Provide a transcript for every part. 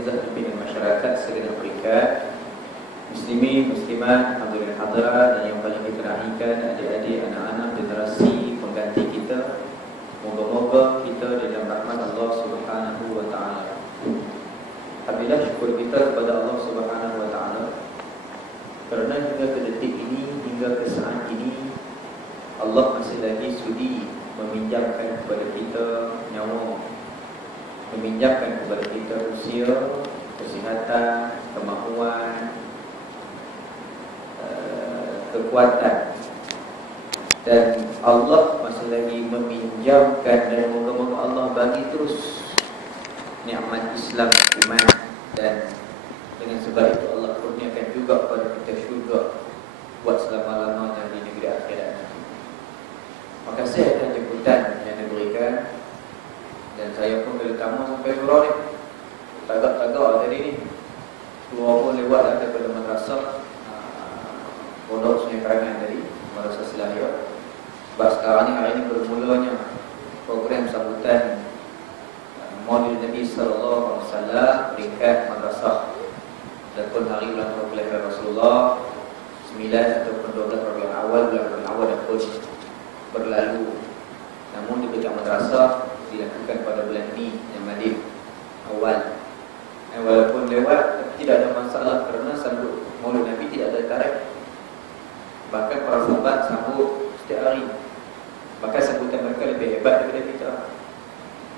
Izzah Pimpinan Masyarakat Segera Berikat, Muslimin, Muslimat, hadirin hadirat, dan yang paling dikerahikan adik-adik, anak-anak generasi pengganti kita. Moga-moga kita dalam rahmat Allah Subhanahu wa taala. Alhamdulillah, syukur kita kepada Allah Subhanahu wa taala kerana hingga ke detik ini, hingga ke saat ini, Allah masih lagi sudi meminjamkan kepada kita nyawa, meminjamkan kepada kita usia, kesihatan, kemahuan, kekuatan. Dan Allah masih lagi meminjamkan, dan moga-moga Allah bagi terus nikmat Islam, iman, dan dengan sebab itu Allah kurniakan juga kepada kita syurga buat selama-lamanya di negeri akhirat. Makasih atas jemputan yang diberikan, dan saya pun terutama sampai surau ni tagak-tagak tadi ni keluar pun lewat daripada madrasah Pondok Sungai Karangan tadi, Madrasah Selahiyah. Sebab sekarang ni, hari ni bermulanya program sambutan Maulid Nabi sallallahu alaihi wasallam peringkat madrasah. Dan pun hari ulang tahun kelahiran Rasulullah 9 ataupun 12 Rabiul Awal, bulan Rabiul Awal dah pun berlalu. Namun di peringkat madrasah dilakukan pada bulan ini, yang Madin awal. Walaupun lewat, tapi tidak ada masalah kerana sambut Maulid Nabi tidak ada tarikh. Bahkan para sahabat sambut setiap hari. Bahkan sambutan mereka lebih hebat daripada kita.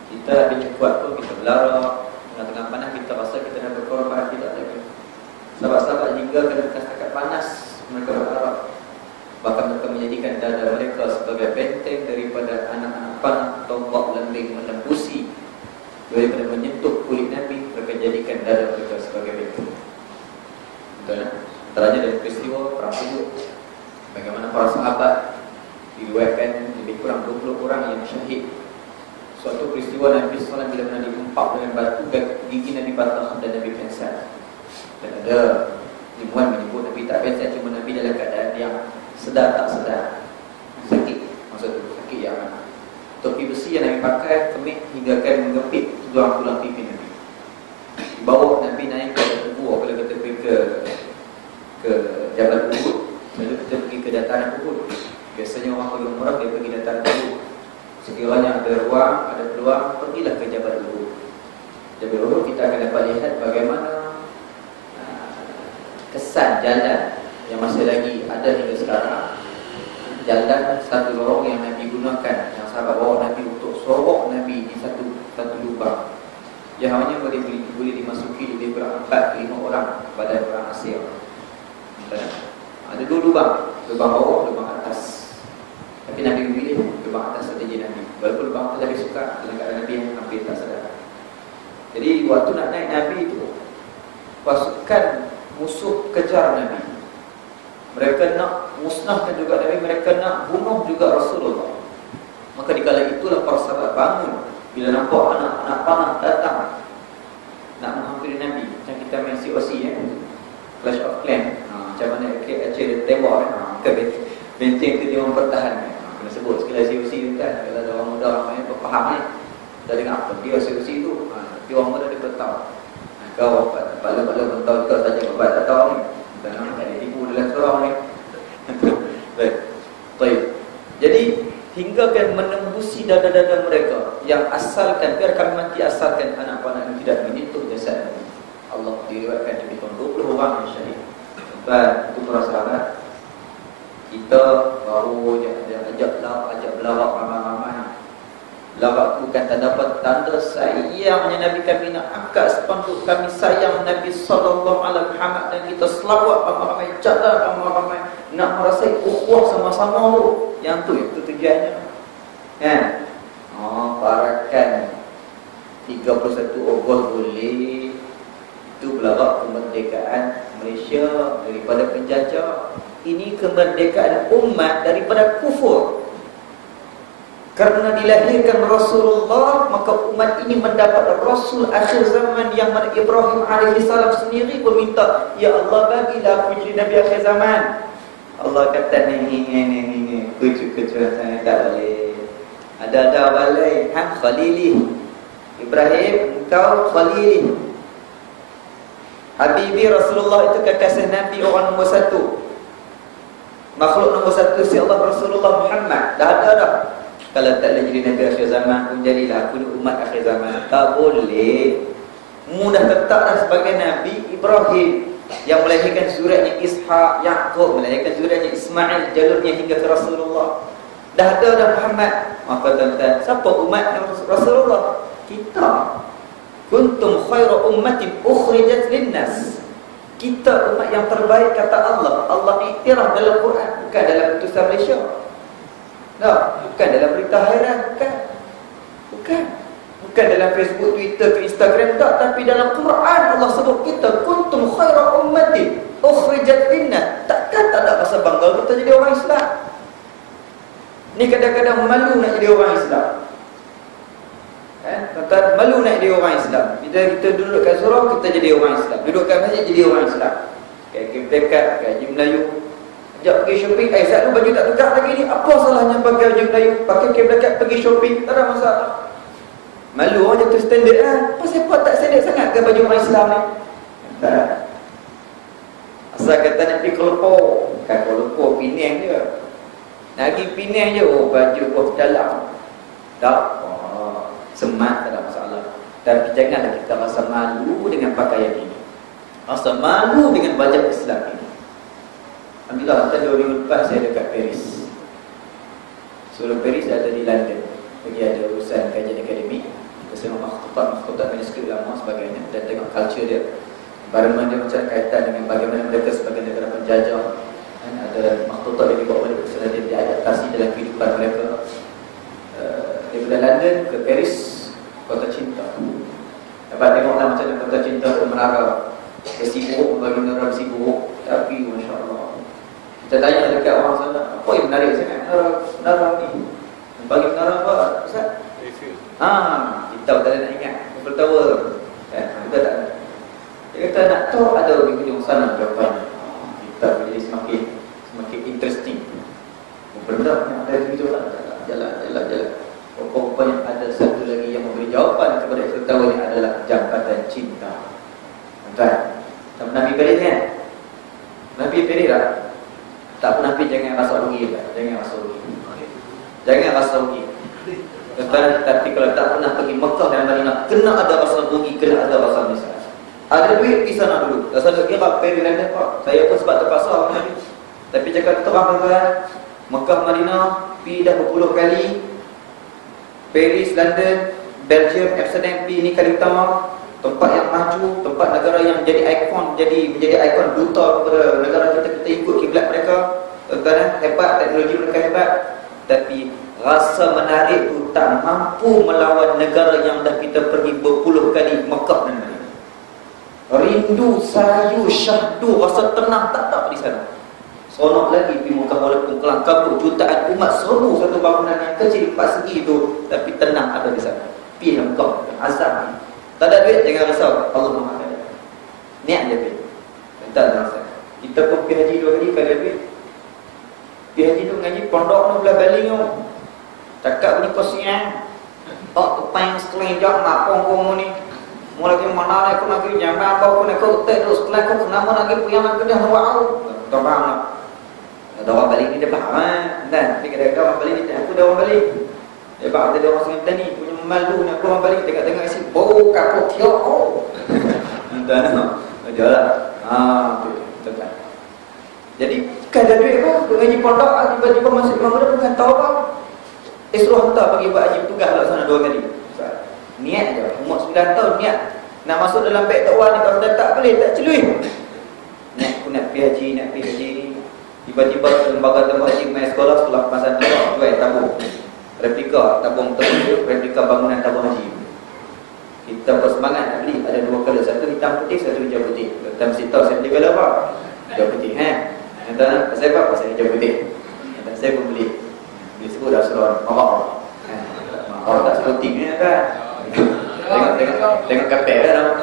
Kita lebih kuat pun kita belara, tengah-tengah panas kita rasa kita dah berkorban, tidak lagi. Sahabat-sahabat hingga ke setakat panas mereka berharap. Bahkan mereka menjadikan dada mereka sebagai benteng daripada anak-anak panah, tombak lembing menembusi, daripada menyentuh kulit Nabi. Mereka jadikan dada mereka sebagai benteng. Betul tak? Antaranya dari peristiwa perang Uhud, bagaimana para sahabat diriwayatkan lebih kurang 20 orang yang syahid. Suatu peristiwa Nabi SAW bila pernah diempak dengan batu, gigi Nabi patah dan Nabi pingsan. Dan ada ilmuwan menyebut Nabi tak pingsan, cuma Nabi dalam keadaan yang sedar tak sedar, sakit. Maksud tu sakit yang topi besi yang Nabi pakai kemik hingga kan menggepit tulang pipi Nabi. Bawa Nabi naik ke kubur. Kalau kita pergi ke Jabal Uhud, lalu kita pergi ke dataran Uhud. Biasanya orang pergi umrah dia pergi dataran Uhud. Sekiranya ada ruang, ada peluang, pergilah ke Jabal Uhud. Jabal Uhud kita akan dapat lihat bagaimana kesan jalan yang masih lagi ada hingga sekarang. Jalan satu lorong yang Nabi gunakan, yang sahabat bawa Nabi untuk sorok Nabi di satu lubang. Yang hanya boleh dimasuki lebih kurang 4 ke 5 orang pada orang Asia. Ada 2 lubang, lubang bawah, lubang atas. Tapi Nabi memilih lubang atas strategi Nabi. Walaupun lubang atas Nabi suka, dalam keadaan Nabi yang hampir tak sedar. Jadi waktu nak naik Nabi itu, pasukan musuh kejar Nabi. Mereka nak musnahkan juga Nabi, mereka nak bunuh juga Rasulullah. Maka dikala itulah para sahabat bangun bila nampak anak-anak panah datang nak menghampiri Nabi. Macam kita main COC Clash of Clans. Macam mana Aceh tembak benteng tu dia orang pertahan. Kena sebut sekali COC tu kan. Kalau ada orang muda orang main faham ni, kita dengar apa dia COC tu. Dia orang muda dia bertahu. Kau bala-bala bertahu kau saja babat tak tahu ni. Dan nak ada tipu dalam surau ni. Baik. Jadi hingga kan menembusi dada-dada mereka yang asalkan, biar kami mati asalkan anak panah yang tidak menyentuh jasad Nabi. Allah diriwayatkan lebih kurang 20 orang yang syahid. Dan itu para sahabat, kita baru ajak belawak ramai-ramai. Belawak bukan terdapat tanda sayangnya Nabi, kami nak angkat spanduk kami sayang Nabi sallallahu alaihi wasallam, dan kita selawat ramai-ramai, jalan ramai-ramai, nak merasai ukhuwah sama-sama tu. Yang tu tujuannya. Kan? Parakan 31 Ogos boleh. Itu belawak kemerdekaan Malaysia daripada penjajah. Ini kemerdekaan umat daripada kufur. Karena dilahirkan Rasulullah, maka umat ini mendapat Rasul akhir zaman yang mana Ibrahim alaihissalam sendiri pun minta, ya Allah bagilah aku jadi Nabi akhir zaman. Allah kata ni kucu-kucu saya tak boleh. Ada balai Khalili. Ibrahim engkau Khalili. Habibi Rasulullah itu kekasih Nabi, orang nombor satu. Makhluk nombor satu si Allah Rasulullah Muhammad. Dah ada dah. Kalau tak boleh jadi Nabi akhir zaman pun jadilah aku ni umat akhir zaman. Tak boleh. Mudah tetap dah sebagai Nabi Ibrahim yang melahirkan suratnya Ishaq, Yaqub melahirkan suratnya Ismail, jalurnya hingga ke Rasulullah. Dah ada dah Muhammad. Maka tuan-tuan, siapa umat Rasulullah? Kita. Kuntum khairu ummatin ukhrijat linnas. Kita umat yang terbaik kata Allah. Allah iktiraf dalam Quran, bukan dalam putusan Malaysia. Tak, bukan dalam berita hairan, bukan dalam Facebook, Twitter, ke Instagram, tak, tapi dalam Quran Allah sebut kita kuntum khairu ummatin ukhrijat linnas. Takkan tak ada rasa bangga kita jadi orang Islam. Ni kadang-kadang malu nak jadi orang Islam. Tuan-tuan, malu nak jadi orang Islam. Kita duduk kat surau, kita jadi orang Islam. Duduk kat masjid, jadi orang Islam. Kita dekat Haji Melayu, ajak pergi shopping. Zat tu baju tak tukar lagi ni. Apa salahnya pakai Haji Melayu? Pakai kem dekat pergi shopping, tak ada masalah. Malu orang jatuh standard lah. Apa tak standard sangat ke baju orang Islam ni? Tak. Asal kata nak pergi Kelepur. Kan Kelepur, Penang je. Nak pergi Penang je, oh baju kau dalam. Tak. Semat, tak ada masalah. Tapi janganlah kita rasa malu dengan pakaian ini, rasa malu dengan wajah Islam ini. Alhamdulillah, tahun 2004 saya dekat Paris. Sebelum Paris ada di London, pergi ada urusan kajian akademik. Kita tengok makhtutat manuskrip lama sebagainya, dan tengok culture dia, environment dia macam kaitan dengan bagaimana mereka sebagai negara penjajah. Dan ada makhtutat yang dibawa oleh kesalahan dia diadaptasi dalam kehidupan mereka. Daripada London ke Paris, kota cinta. Dapat tengoklah macam mana kota cinta ke menara. Sibuk, bagi menara sibuk. Tapi Masya Allah, kita tanya dekat orang sana, apa yang menarik sangat menara ni? Bagi menara apa, Ustaz? Kita tak nak ingat Eiffel Tower. Kita tak ada. Dia kata nak tahu ada di hujung sana jawapannya. Kita jadi semakin interesting. Benar ada di hujung sana. Jalan. Rupanya ada satu lagi yang memberi jawapan kepada Eiffel Tower ni adalah jambatan cinta. Tuan, Nabi Peris kan? Nabi Peris tak? Tak pernah pergi, jangan rasa rugi kan? Jangan rasa rugi. Tapi kalau tak pernah pergi Mekah dan Madinah, kena ada rasa rugi, kena ada rasa misal. Ada duit di sana dulu. Rasa duit kira Peris London Pak. Saya pun sebab terpaksa Nabi. Tapi cakap terang tuan, Mekah Madinah pergi dah berpuluh kali. Paris, London, Belgium, Amsterdam, ini kali utama. Tempat yang maju, tempat negara yang menjadi ikon duta kepada negara kita ikut kiblat mereka. Tuan-tuan, hebat, teknologi mereka hebat. Tapi rasa menarik itu tak mampu melawan negara yang dah kita pergi berpuluh kali, Mekah dan Madinah. Rindu, sayu, syahdu, rasa tenang tak ada di sana. Seronok lagi pergi Mekah walaupun kelang kabut jutaan umat seru satu bangunan yang kecil 4 segi itu, tapi tenang ada di sana. Pergi Mekah, azam. Tak ada duit, jangan risau, Allah Maha Kaya. Niat je pergi. Tak ada rasa. Kita pun pergi haji 2 kali, kalau ada duit. Pergi haji tu ngaji pondok tu belah baling tu. Cakap ni kau siang. Tak kepang sekelejak mapong kamu ni. Mula lagi mana aku nak pergi jamban apa pun aku utek terus setelah aku kenapa lagi puyang aku dah wau. Tak faham tak? Ada orang balik ni dia faham kan? Tapi kadang-kadang orang balik ni aku dah orang balik. Dia faham ada orang sengaja ni punya malu nak orang balik tengok-tengok isi bau kapok tiok. Entah jalan. Betul kan. Jadi kada duit apa untuk ngaji pondok tiba-tiba masuk imam dah bukan tahu apa. Suruh hantar pergi buat haji tugas lah sana 2 kali. Niat je, umur 9 tahun niat. Nak masuk dalam beg takwa ni kalau dah tak boleh, tak celui. Niat aku nak pergi haji ni. Tiba-tiba lembaga tabung haji main sekolah pasan tabung, jual tabung. Replika replika bangunan tabung haji. Kita bersemangat nak beli, ada 2 color, satu hitam putih, satu hijau putih. Kita mesti tahu saya beli color apa? Hijau putih, Kata pasal apa? Pasal hijau putih. Kata saya pun beli sebut dah suruh mama. Orang tak sebuting ni kan. Tengok kapel dah.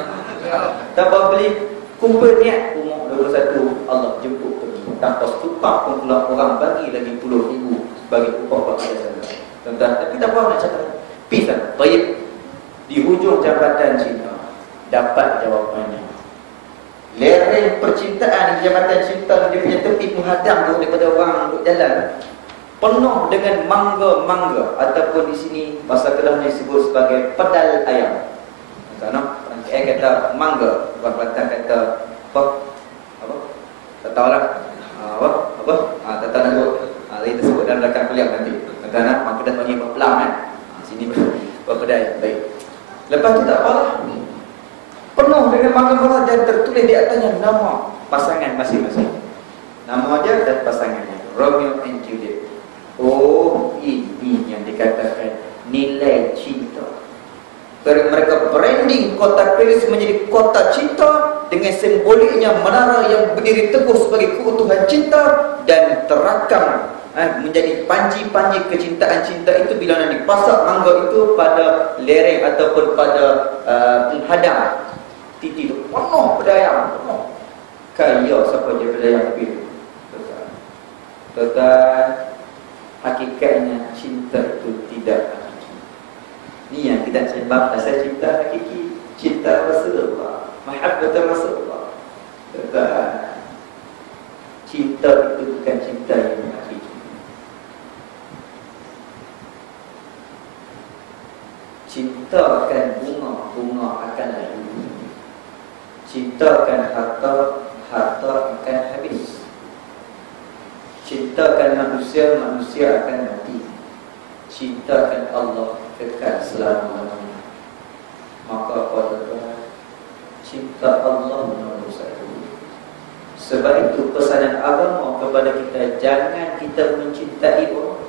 Tak apa beli, kumpul niat umur 21 Allah jemput pergi. Tanpa setupak pun pula orang bagi lagi puluh ribu sebagai upah bagi sana. Tuan-tuan, tapi tak apa nak cakap. Pisah, baik. Di hujung jabatan cinta dapat jawapannya. lereng percintaan di Jambatan Cinta, dia punya tepi menghadang tu daripada orang duduk jalan, penuh dengan mangga-mangga, ataupun di sini bahasa Kedah disebut sebagai pedal ayam. Tuan-tuan, orang kata mangga, orang Kelantan kata apa? Tak tahulah. Tak tahu nak sebut. Kita sebut dalam belakang kuliah nanti. Tuan-tuan, maka dah panggil pelang kan. Sini berpedal. Baik. Lepas tu tak apalah. Penuh dengan mangga-mangga dan tertulis di atasnya nama pasangan masing-masing. Nama dia dan pasangannya. Romeo and Juliet. Oh, ini yang dikatakan nilai cinta. Mereka branding kota Paris menjadi kota cinta dengan simboliknya menara yang berdiri teguh sebagai keutuhan cinta dan terakam menjadi panji-panji kecintaan cinta itu bila nak dipasak mangga itu pada lereng ataupun pada penghadang titi itu penuh pedayang, penuh. Kaya siapa je pedayang lebih. Total hakikatnya cinta itu tidak hakiki. Ini yang kita sembah asal cinta hakiki, cinta Rasulullah, mahabbatul Rasulullah. Total cinta itu bukan cinta yang hakiki. Cintakan bunga, bunga akan layu. Cintakan harta, harta akan habis. Cintakan manusia, manusia akan mati. Cintakan Allah kekal selama-lamanya. Maka pada cinta Allah nomor satu. Sebab itu pesanan agama kepada kita, jangan kita mencintai orang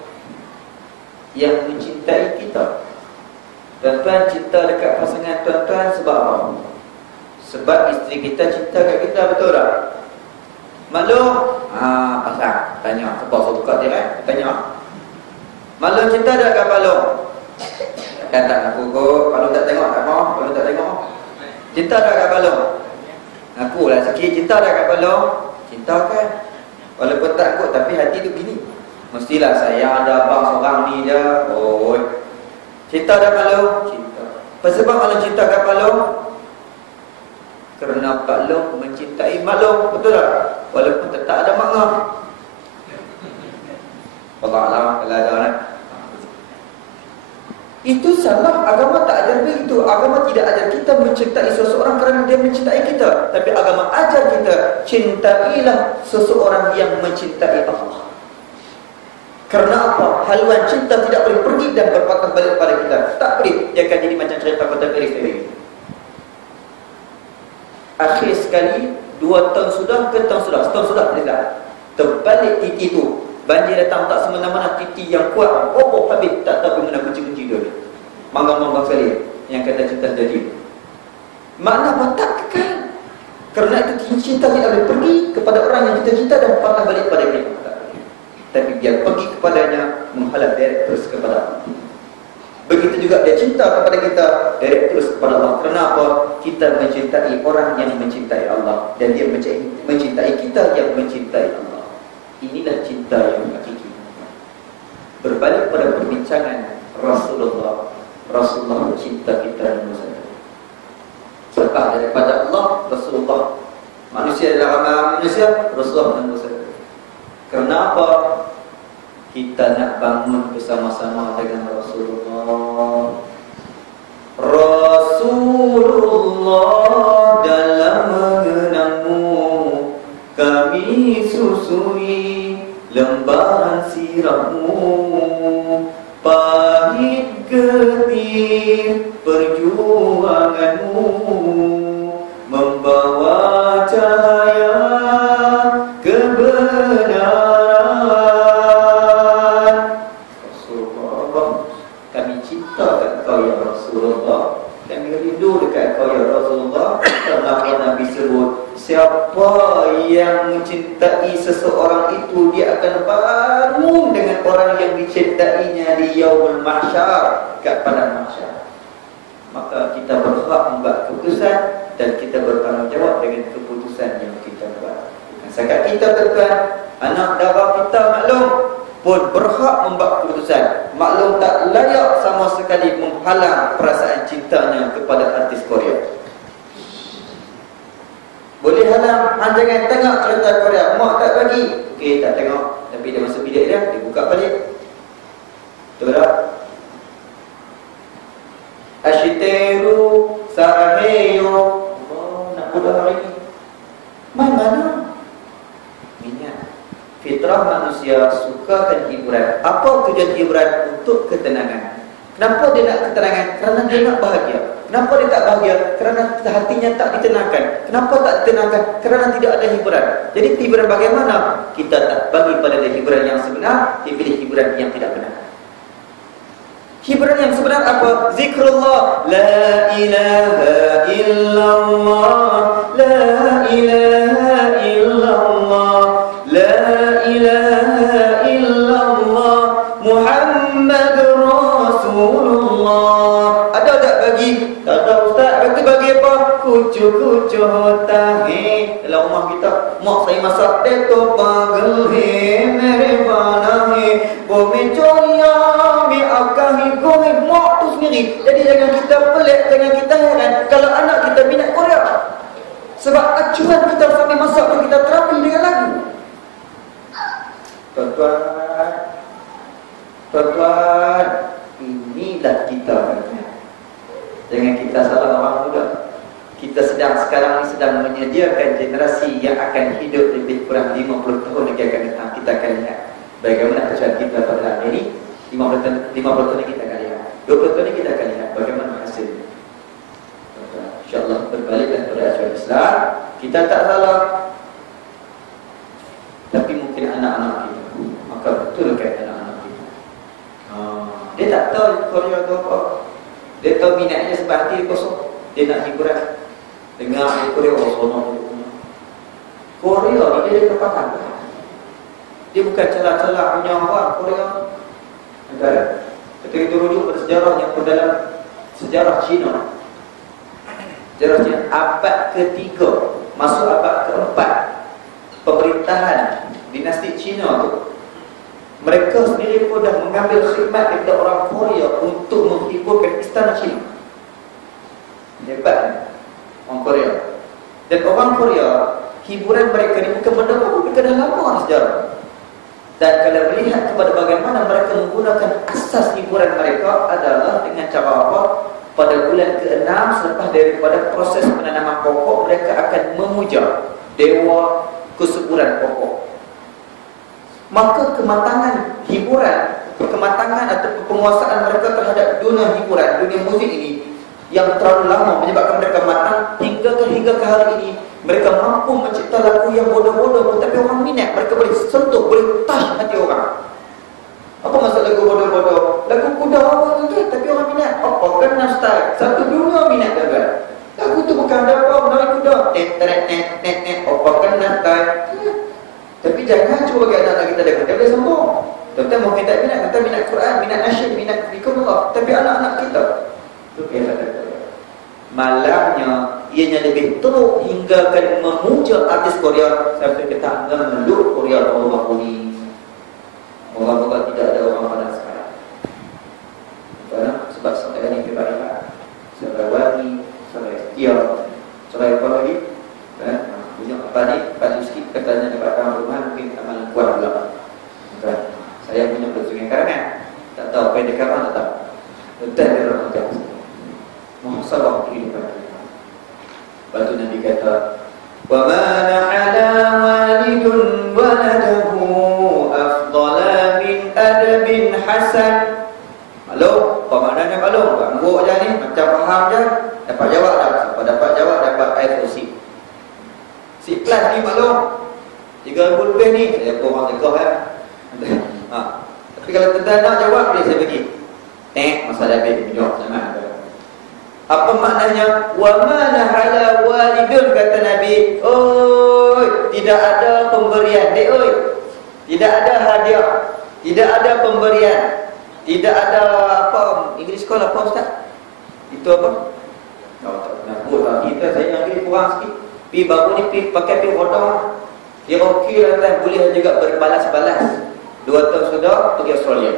yang mencintai kita. Tuan-tuan cinta dekat pasangan tuan-tuan sebab apa? Sebab isteri kita cinta kat kita, betul tak? Maklum? Pasang. Tanya. Sebab saya buka dia kan? Tanya. Maklum cinta tak kat Palung? Kan tak aku kot. Palung tak tengok tak mau? Palung tak tengok. Cinta tak kat Palung? Aku lah sikit. Cinta tak kat Palung? Cinta kan? Walaupun tak kot, tapi hati tu gini. Mestilah saya ada abang seorang ni je. Oh, cinta tak Palung? Cinta. Sebab kalau cinta kat Palung, kerana Pak Long mencintai Mak Long, betul tak? Walaupun tak ada makna. Allah Allah, kalau ada orang. Itu salah, agama tak ajar begitu. Agama tidak ajar kita mencintai seseorang kerana dia mencintai kita. Tapi agama ajar kita, cintailah seseorang yang mencintai Allah. Kerana apa? Haluan cinta tidak boleh pergi dan berpatah balik pada kita. Tak boleh. Dia akan jadi macam cerita kota Paris tadi. Akhir sekali 2 tahun sudah ke tahun sudah, setahun sudah tidak terbalik titi tu. Banjir datang tak semena-mena, titi yang kuat habis, tak tahu mana kunci-kunci dia. Manggang-manggang sekali yang kata cinta jadi. Makna apa? Tak kekal. Kerana itu cinta tidak boleh pergi kepada orang yang kita cinta dan patah balik pada dia. Tapi biar pergi kepadanya, menghalang direct terus kepada Allah. Begitu juga dia cinta kepada kita, direct terus kepada Allah. Kenapa? Kita mencintai orang yang mencintai Allah, dan dia mencintai kita yang mencintai Allah. Inilah cinta yang hakiki. Berbalik pada perbincangan Rasulullah. Rasulullah cinta kita nomor satu. Setelah daripada Allah, Rasulullah. Manusia adalah manusia, Rasulullah nomor satu. Kenapa? Kita nak bangun bersama-sama dengan Rasulullah. Rasulullah dalam mengenangmu, kami susui lembaran sirahmu. Pahit getir perjuanganmu, membawa cahaya kebenaran. Siapa yang mencintai seseorang itu, dia akan bangun dengan orang yang dicintainya di yaumul mahsyar, kat padang mahsyar. Maka kita berhak membuat keputusan dan kita bertanggungjawab dengan keputusan yang kita buat. Sekat kita tuan, anak darah kita maklum pun berhak membuat keputusan. Maklum tak layak sama sekali menghalang perasaan cintanya kepada artis Korea. Boleh hang jangan tengok cerita Korea. Mak tak bagi. Okey, tak tengok. Tapi dia masuk bilik dia buka balik. Betul tak? Ashiteru Saraheyo. Oh, nak budak hari ni. Mana? Minyak. Fitrah manusia sukakan hiburan. Apa tujuan hiburan? Untuk ketenangan. Kenapa dia nak ketenangan? Kerana dia nak bahagia. Kenapa dia tak bahagia? Kerana hatinya tak ditenangkan. Kenapa tak ditenangkan? Kerana tidak ada hiburan. Jadi hiburan bagaimana? Kita tak bagi pada dia hiburan yang sebenar, dia pilih hiburan yang tidak benar. Hiburan yang sebenar apa? Zikrullah. La ilaha illallah. La ilaha illallah. La ilaha illallah. Muhammadur Rasulullah. Ada tak bagi? Tak ada ustaz. Kata bagi apa? Kucu-kucu tahi. Dalam rumah kita, mak saya masak deto pagel he mere bana he bome choya mi akahi gohe mak tu sendiri. Jadi jangan kita pelik, jangan kita heran kalau anak kita minat Korea. Sebab acuan kita sambil masak tu kita terapi dengan lagu. Tuan-tuan, inilah kita. Jangan kita salah orang muda. Kita sekarang ni sedang menyediakan generasi yang akan hidup lebih kurang 50 tahun lagi akan datang. Kita akan lihat bagaimana acuan kita pada hari ini. 50 tahun lagi kita akan lihat. 20 tahun lagi kita akan lihat bagaimana hasilnya. InsyaAllah berbaliklah pada acuan Islam. Kita tak salah, tapi mungkin anak-anak kita, maka betulkan anak-anak kita. Dia tak tahu Korea tu apa. Dia tahu minatnya sebab hati dia kosong. Dia nak hiburan. Dengar Korea, oh sono Korea ni dia kepatan. Dia bukan celah-celah punya orang Korea. Negara. Ketika itu rujuk pada sejarah yang dalam sejarah Cina. Sejarah Cina abad ketiga masuk abad keempat pemerintahan dinasti Cina tu. Mereka sendiri pun dah mengambil khidmat daripada orang Korea untuk menghiburkan istana Cina. Hebat orang Korea. Dan orang Korea, hiburan mereka ni bukan benda baru, mereka dah lama sejarah. Dan kalau melihat kepada bagaimana mereka menggunakan asas hiburan mereka adalah dengan cara apa? Pada bulan ke-6 selepas daripada proses penanaman pokok, mereka akan memuja dewa kesuburan pokok. Maka kematangan hiburan, kematangan atau penguasaan mereka terhadap dunia hiburan, dunia muzik ini yang terlalu lama menyebabkan mereka matang hingga ke hari ini. Mereka mampu mencipta lagu yang bodoh-bodoh tetapi orang minat, mereka boleh sentuh, boleh touch hati orang. Apa maksud lagu bodoh-bodoh? Lagu kuda awal tu tapi orang minat. Apa kena style? Satu dunia minat kan. Lagu tu bukan apa menarik kuda. Apa kena style? Tapi jangan cuba bagi anak-anak kita dengar. Dia boleh sombong. Tuan-tuan mungkin tak minat, kita minat Quran, minat nasyid, minat zikrullah. Tapi anak-anak kita tu kata malangnya ianya lebih teruk hingga akan memuja artis Korea sampai kita meluk Korea Allah ini. Moga-moga tidak ada orang pada sekarang. Karena sebab sampai ini kita lihat sebagai wani, sebagai setia, sebagai apa lagi? Punya apa ni? Baju sikit katanya di belakang rumah mungkin amal kuat pula. Saya punya bersungai karangan. Tak tahu apa yang dia karang tak tahu. Betul dia orang macam Muhasabah kehidupan kita. Lepas tu Nabi kata, wa ma na'ala walidun waladahu afdala min adabin hasan. Maklum, apa maknanya maklum? Ganggu je ni, macam faham je. Dapat jawab dah. Siapa dapat jawab, dapat I4C. Si plus ni maklum 3,000 lebih ni, saya pun orang tegah kan. Tapi kalau tuan nak jawab, boleh saya bagi. Masalah lebih menjawab sama. Apa maknanya? Wa ma nahala walidun, kata Nabi. Oi, tidak ada pemberian. Oi, tidak ada hadiah, tidak ada pemberian, tidak ada apa. English call apa ustaz? Itu apa? Tak pernah pun lah. Kita saya lagi kurang sikit. Pi baru ni pi pakai pi rodong. Dia okey lah kan, boleh juga berbalas-balas. 2 tahun sudah pergi Australia.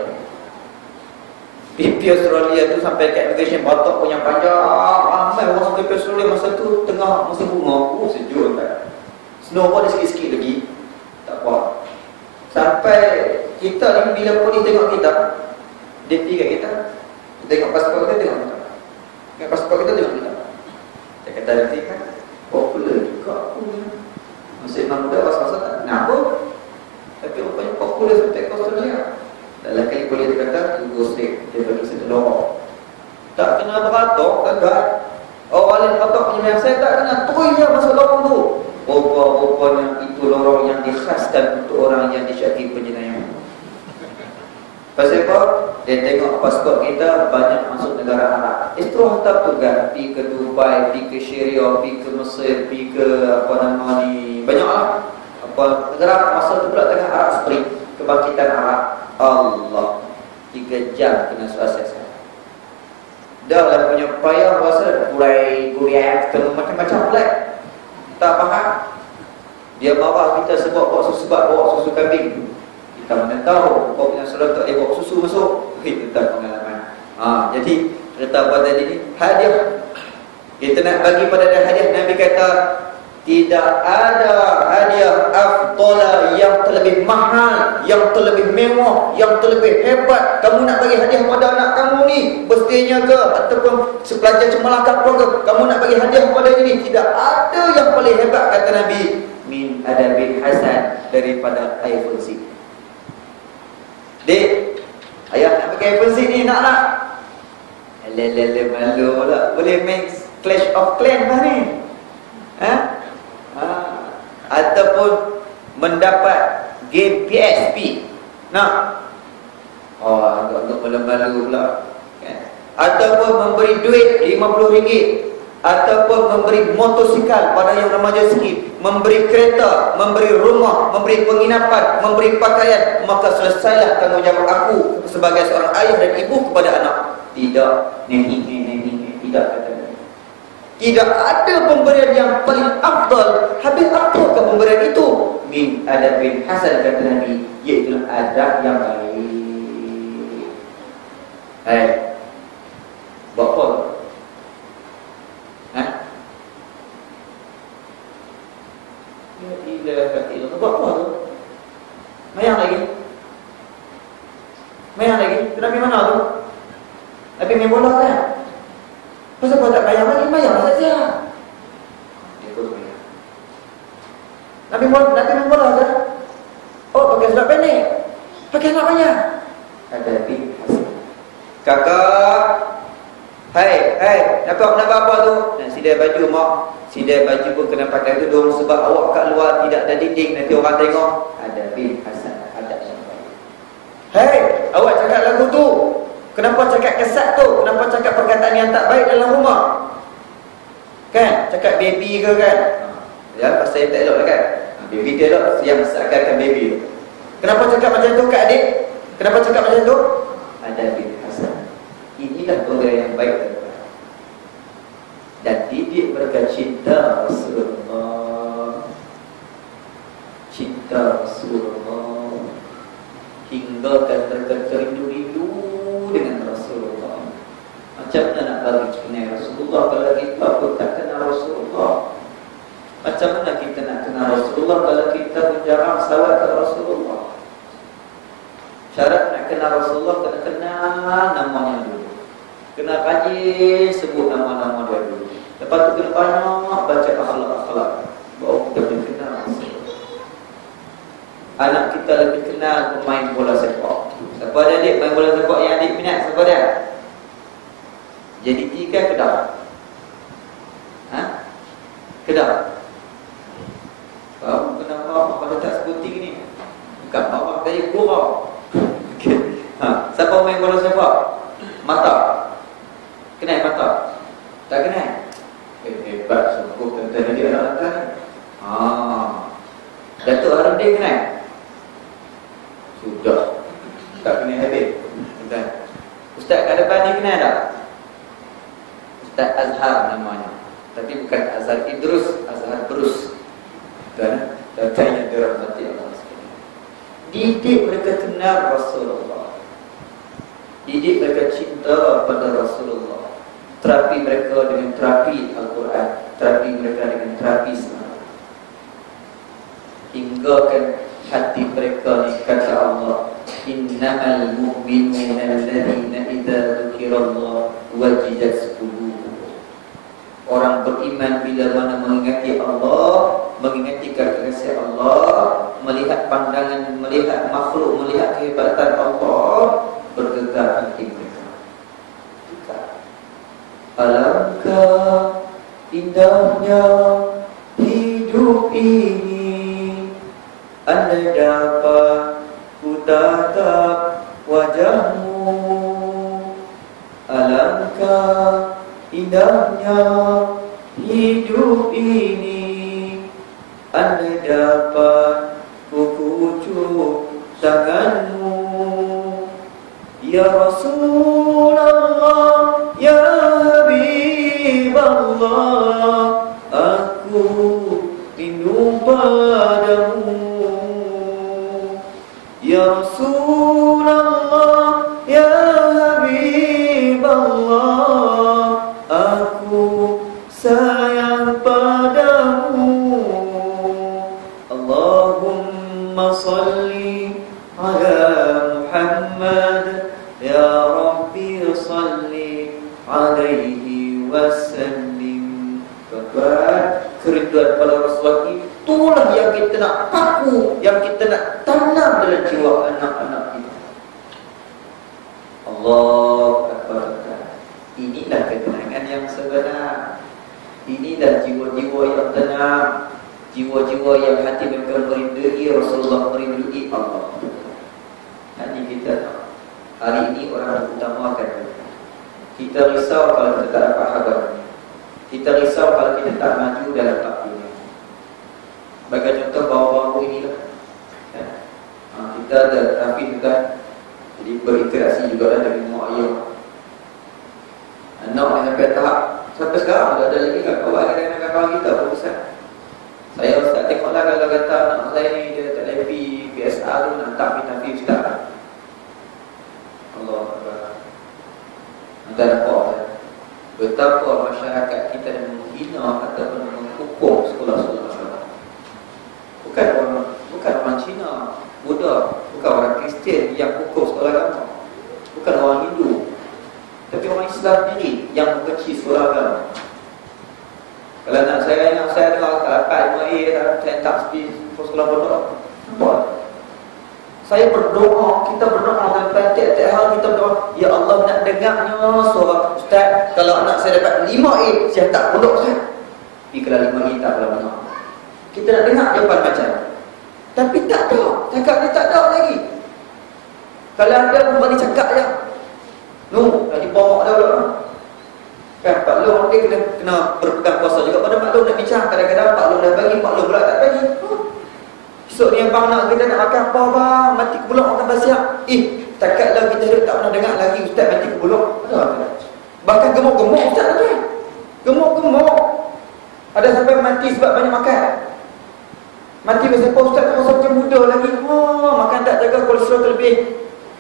Pergi Australia tu sampai ke immigration batok pun yang panjang. Ramai orang pergi Australia masa tu tengah musim bunga. Sejuk kan. snowball dia sikit-sikit lagi, tak apa. Sampai kita ni bila polis tengok kita, dia pergi kat kita, tengok pasport kita, tengok kita. Tengok pasport kita, tengok kita. Dia kata nanti kan, popular juga aku ni. Masih memang muda, masa-masa tak kenapa. Tapi rupanya popular seperti Australia. Dalam kali polis dia kata, you go straight, dia bagi satu lorong. Tak kena beratok, agak. Orang lain beratok punya, saya tak kena, terus je masuk lorong tu. Rupanya itu lorong yang dikhaskan untuk orang yang disyaki penjenayah. Pasal apa? Dia tengok pasport kita banyak masuk negara Arab. Istro hantar tugas pergi ke Dubai, pergi ke Syria, pergi ke Mesir, pergi ke apa nama ni, banyak lah. Apa negara masa tu pula tengah Arab Spring, kebangkitan Arab. Allah, 3 jam kena suasana. Dah lah punya payah rasa mulai guriak, macam-macam flag. Tak faham. Dia marah kita sebab bawa susu kambing. Kita mana tahu kau punya saudara tak boleh bawa susu masuk. Itu tak pengalaman. Jadi cerita apa tadi ni? Hadiah. Kita nak bagi pada dia hadiah. Nabi kata tidak ada hadiah afdala yang terlebih mahal, yang terlebih mewah, yang terlebih hebat. Kamu nak bagi hadiah pada anak kamu ni, mestinya ke ataupun sepelajar cemerlangkap keluarga, kamu nak bagi hadiah pada ini, tidak ada yang paling hebat kata Nabi min adabil hasan, daripada iPhone 6. Dek, ayah nak pakai iPhone 6 ni, nak? Lele malu pula. Boleh main Clash of Clans lah ni. Ataupun mendapat game PSP. Nak? Untuk malu-malu pula. Ataupun memberi duit RM50. Ataupun memberi motosikal pada yang remaja sikit, memberi kereta, memberi rumah, memberi penginapan, memberi pakaian, maka selesailah tanggungjawab aku sebagai seorang ayah dan ibu kepada anak. Tidak, tidak kata Nabi. Tidak ada pemberian yang paling afdal. Habis apakah pemberian itu? Min adabin hasan kata Nabi, iaitu adab yang baik. Buat apa? Buat apa tu? Mayang lagi? Nabi mana tu? Nabi main bola kan? Pasal kau tak mayang lagi, mayang saja. Dia pun mayang. Nabi main bola kan? Oh, pakai selat pendek. Pakai anak mayang. Ada Nabi Hasan. Kakak, hai, nak apa tu? Nak sidai baju mak. Sidai baju pun kena pakai tudung sebab awak kat luar tidak ada dinding, nanti orang tengok. Ada bin Hasan, ada yang baik. Hei, awak cakap lagu tu, kenapa cakap kesat tu? Kenapa cakap perkataan yang tak baik dalam rumah? Kan? Cakap baby ke kan? Ya, pasal tak elok lah kan? Baby dia elok, yang seakan-akan baby tu. Kenapa cakap macam tu kat adik? Kenapa cakap macam tu? Ada bin Hasan. Inilah pemberian yang baik. Dan didik mereka cinta Rasulullah, cinta Rasulullah, hingga mereka terindu-rindu dengan Rasulullah. Macam mana nak bagi kenal Rasulullah kalau kita pun tak kenal Rasulullah? Macam mana kita nak kenal Rasulullah kalau kita pun jarang salawat kepada Rasulullah? Syarat nak kenal Rasulullah kena kenal namanya dulu, kena kaji sebut nama-nama dia dulu. Lepas tu kena banyak baca akhlak-akhlak, baru kita boleh kenal Rasulullah. Anak kita lebih kenal pemain bola sepak. Siapa ada adik main bola sepak yang adik minat? Siapa dia? Jadi jika Kedah. Kedah. Kau kenapa pada tak sebuting ni? Bukan bapak tadi gurau. Siapa main bola sepak? Mata. Kenal mata? Tak kenal? Hebat sungguh tentang dia anak-anak ni. Datuk Harudin kenal? Sudah. Tak kenal habis. Ustaz kat depan ni kenal tak? Ustaz Azhar namanya. Tapi bukan Azhar Idrus, Azhar Brus. Dan datanya dirahmati Allah sekalian. Didik mereka kenal Rasulullah. Didik mereka cinta pada Rasulullah. Terapi mereka dengan terapi Al-Quran, terapi mereka dengan terapi semangat. menyegarkan hati mereka ni. Kata Allah, innamal mu'minuna alladzina idza dzukirallah wajilat qulubuhum. Orang beriman bila mana mengingati Allah, mengingati kekasih Allah, melihat pandangan, melihat makhluk, melihat kehebatan Allah, bergetar hati mereka. Alangkah indahnya hidup ini, andai dapat ku tatap wajahmu. Alangkah indahnya hidup ini, andai dapat ku pucuk tanganmu. Ya Rasulullah, ya Habib Allah, aku rindu padamu. Ya Rasulullah, ya Habib Allah, aku sayang padamu. Allahumma salli ala Muhammad, ya Rabbi salli alaihi wasallim. Tuan-tuan, kerinduan pada Rasulullah itulah yang kita nak paku, yang kita nak tanam dalam jiwa anak-anak kita. Allahu Akbar. Inilah ketenangan yang sebenar. Inilah jiwa-jiwa yang tenang, jiwa-jiwa yang hati mereka merindui Rasulullah, merindui Allah. Hati kita hari ini orang utamakan. Kita risau kalau kita tak dapat habar. Kita risau kalau kita tak maju dalam takdir. Bagi contoh bahawa inilah kita ada Rafi juga, jadi berinteraksi juga dengan mak ayah. Anak sampai tahap sampai sekarang tak ada lagi kawan dengan kawan kita pun besar. Saya ustaz tengoklah kalau kata anak saya ni dia tak lepi PSR tu nak tak tapi ustaz. Allah Akbar. Anda nampak betapa masyarakat kita menghina ataupun menghukum sekolah-sekolah Islam. Bukan orang Cina, Buddha, bukan orang Kristian yang hukum sekolah agama, bukan orang Hindu, tapi orang Islam sendiri yang membenci sekolah agama. Kalau nak saya dengar kat MA, saya tak sepi sekolah pondok. Nampak? Saya berdoa, kita berdoa dan tiap-tiap hari kita berdoa, ya Allah nak dengarnya suara ustaz. Kalau anak saya dapat 5A, saya tak pondok ustaz. Tapi kalau 5A tak pernah. Kita nak dengar jawapan macam. Tapi tak ada, cakap dia tak ada lagi. Kalau ada pun bagi cakap je. Dah dibawa dah pula. Kan Pak Long dia kena berpegang kuasa juga pada Pak Long nak bincang. Kadang-kadang Pak Long dah bagi, Pak Long pula tak bagi. Esok ni abang nak kita nak makan apa bang? Mati kebulok makan basiak. Takatlah kita hidup tak pernah dengar lagi ustaz mati kebulok. Bahkan gemuk-gemuk ustaz tu. Gemuk-gemuk. Ada sampai mati sebab banyak makan. Mati pasal apa ustaz tu masa muda lagi. Makan tak jaga kolesterol terlebih.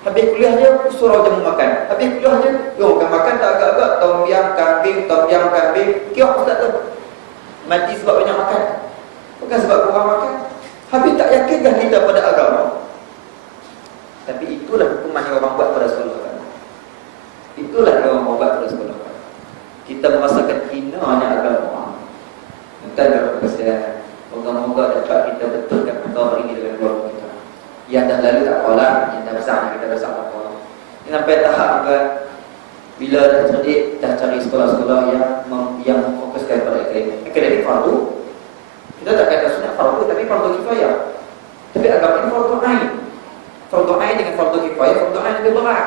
Habis kuliah je surau jamu makan. Habis kuliah je kan makan tak agak-agak tom yam kambing. Kiok ustaz tu. Mati sebab banyak makan. Bukan sebab kurang makan. Habis tak yakinkah kita pada agama? Tapi itulah hukuman yang orang buat pada sekolah agama. Itulah yang orang buat pada sekolah agama. Kita merasakan hinanya agama. Entah dalam kesehatan. Moga-moga dapat kita betulkan perkara ini dengan keluarga kita. Yang dah lalu tak apalah, yang dah besar kita besar tak apalah. Sampai tahap juga bila dah cerdik, dah cari sekolah-sekolah yang memfokuskan pada akademik fardu. Kita tak kata sunat fardu, tapi fardu kifayah. Tapi agama ini fardu ain. Fardu ain dengan fardu kifayah, fardu ain lebih berat.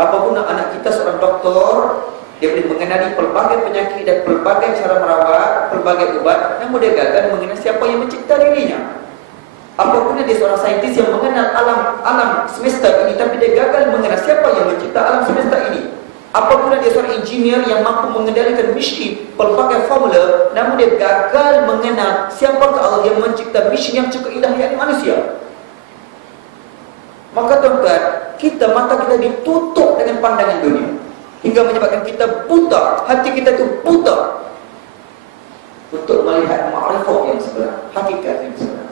Apa guna anak kita seorang doktor, dia boleh mengenali pelbagai penyakit dan pelbagai cara merawat, pelbagai ubat, namun dia gagal mengenal siapa yang mencipta dirinya. Apa guna dia seorang saintis yang mengenal alam semesta ini, tapi dia gagal mengenal siapa yang mencipta alam semesta ini. Apa guna dia seorang engineer yang mampu mengendalikan mesin pelbagai formula, namun dia gagal mengenal siapakah Allah yang mencipta mesin yang cukup indah, yakni manusia. Maka tuan-tuan, mata kita ditutup dengan pandangan dunia hingga menyebabkan kita buta, hati kita itu buta untuk melihat ma'rifah yang sebenar, hakikat yang sebenar.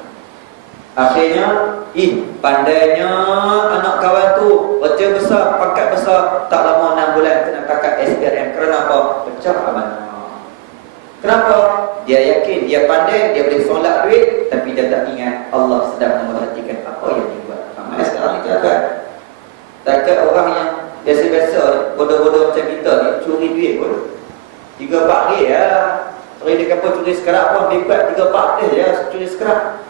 Akhirnya, pandainya anak kawan tu, baca besar, pangkat besar, tak lama 6 bulan kena kakak SPRM. Kenapa? Pecah amanah. Kenapa? Dia yakin, dia pandai, dia boleh solat duit, tapi dia tak ingat Allah sedang memerhatikan apa yang dia buat. Ramai sekarang ni takkan. Takkan orang yang biasa-biasa, bodoh-bodoh macam kita ni, curi duit pun 3-4 ringgit ya. Curi dia kata curi sekarang pun, bibat 3-4 ringgit ya, curi sekarang.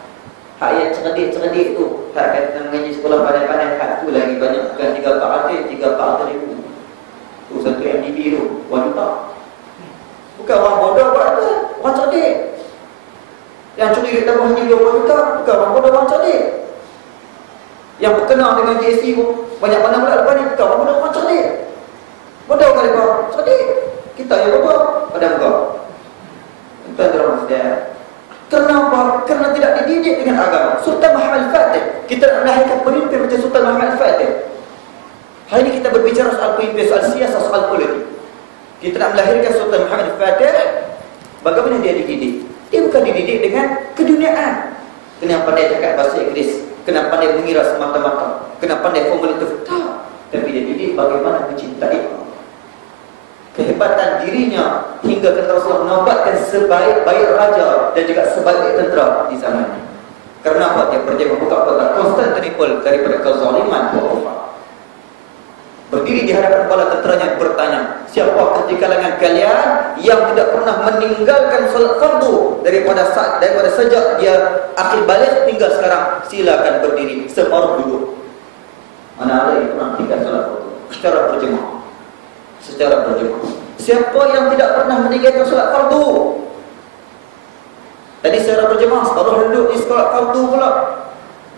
Hak yang cerdik-cerdik tu, hak kata mengaji sekolah pandai-pandai, hak tu lagi banyak. Bukan 3-4 ribu. Tu satu MDB tu, 1 juta. Bukan orang bodoh buat tu, orang cerdik. Yang curi duit tabung hanya 20 juta, bukan orang bodoh, orang cerdik. Yang berkenal dengan JSC pun banyak mana pula lepas ni, bukan orang bodoh, orang cerdik. Bodoh kali kau, cerdik. Kita yang bodoh pada engkau. Tuan-tuan sekalian, kenapa? Kerana tidak dididik dengan agama. Sultan Muhammad Al-Fatih, kita nak melahirkan pemimpin macam Sultan Muhammad Al-Fatih. Hari ini kita berbicara soal pemimpin, soal siasat, soal politik. Kita nak melahirkan Sultan Muhammad Al-Fatih. Bagaimana dia dididik? Dia bukan dididik dengan keduniaan. Kena pandai cakap bahasa Inggeris, kena pandai mengira semata-mata, kena pandai formulatif. Tak. Tapi dia didik bagaimana mencintai Allah. Kehebatan dirinya hingga kata Rasulullah menabatkan sebaik-baik raja dan juga sebaik tentera di zamannya. Kerana apa? Dia pergi membuka kota Konstantinopel daripada kezaliman Kufar. Berdiri di hadapan kepala tenteranya bertanya, siapakah di kalangan kalian yang tidak pernah meninggalkan solat fardu daripada sejak dia akhir balik hingga sekarang? Silakan berdiri, separuh duduk. Mana ada yang pernah tinggal solat fardu secara berjemaah? Secara berjemaah. Siapa yang tidak pernah meninggalkan solat fardu? Tadi secara berjemaah, separuh duduk di solat fardu pula.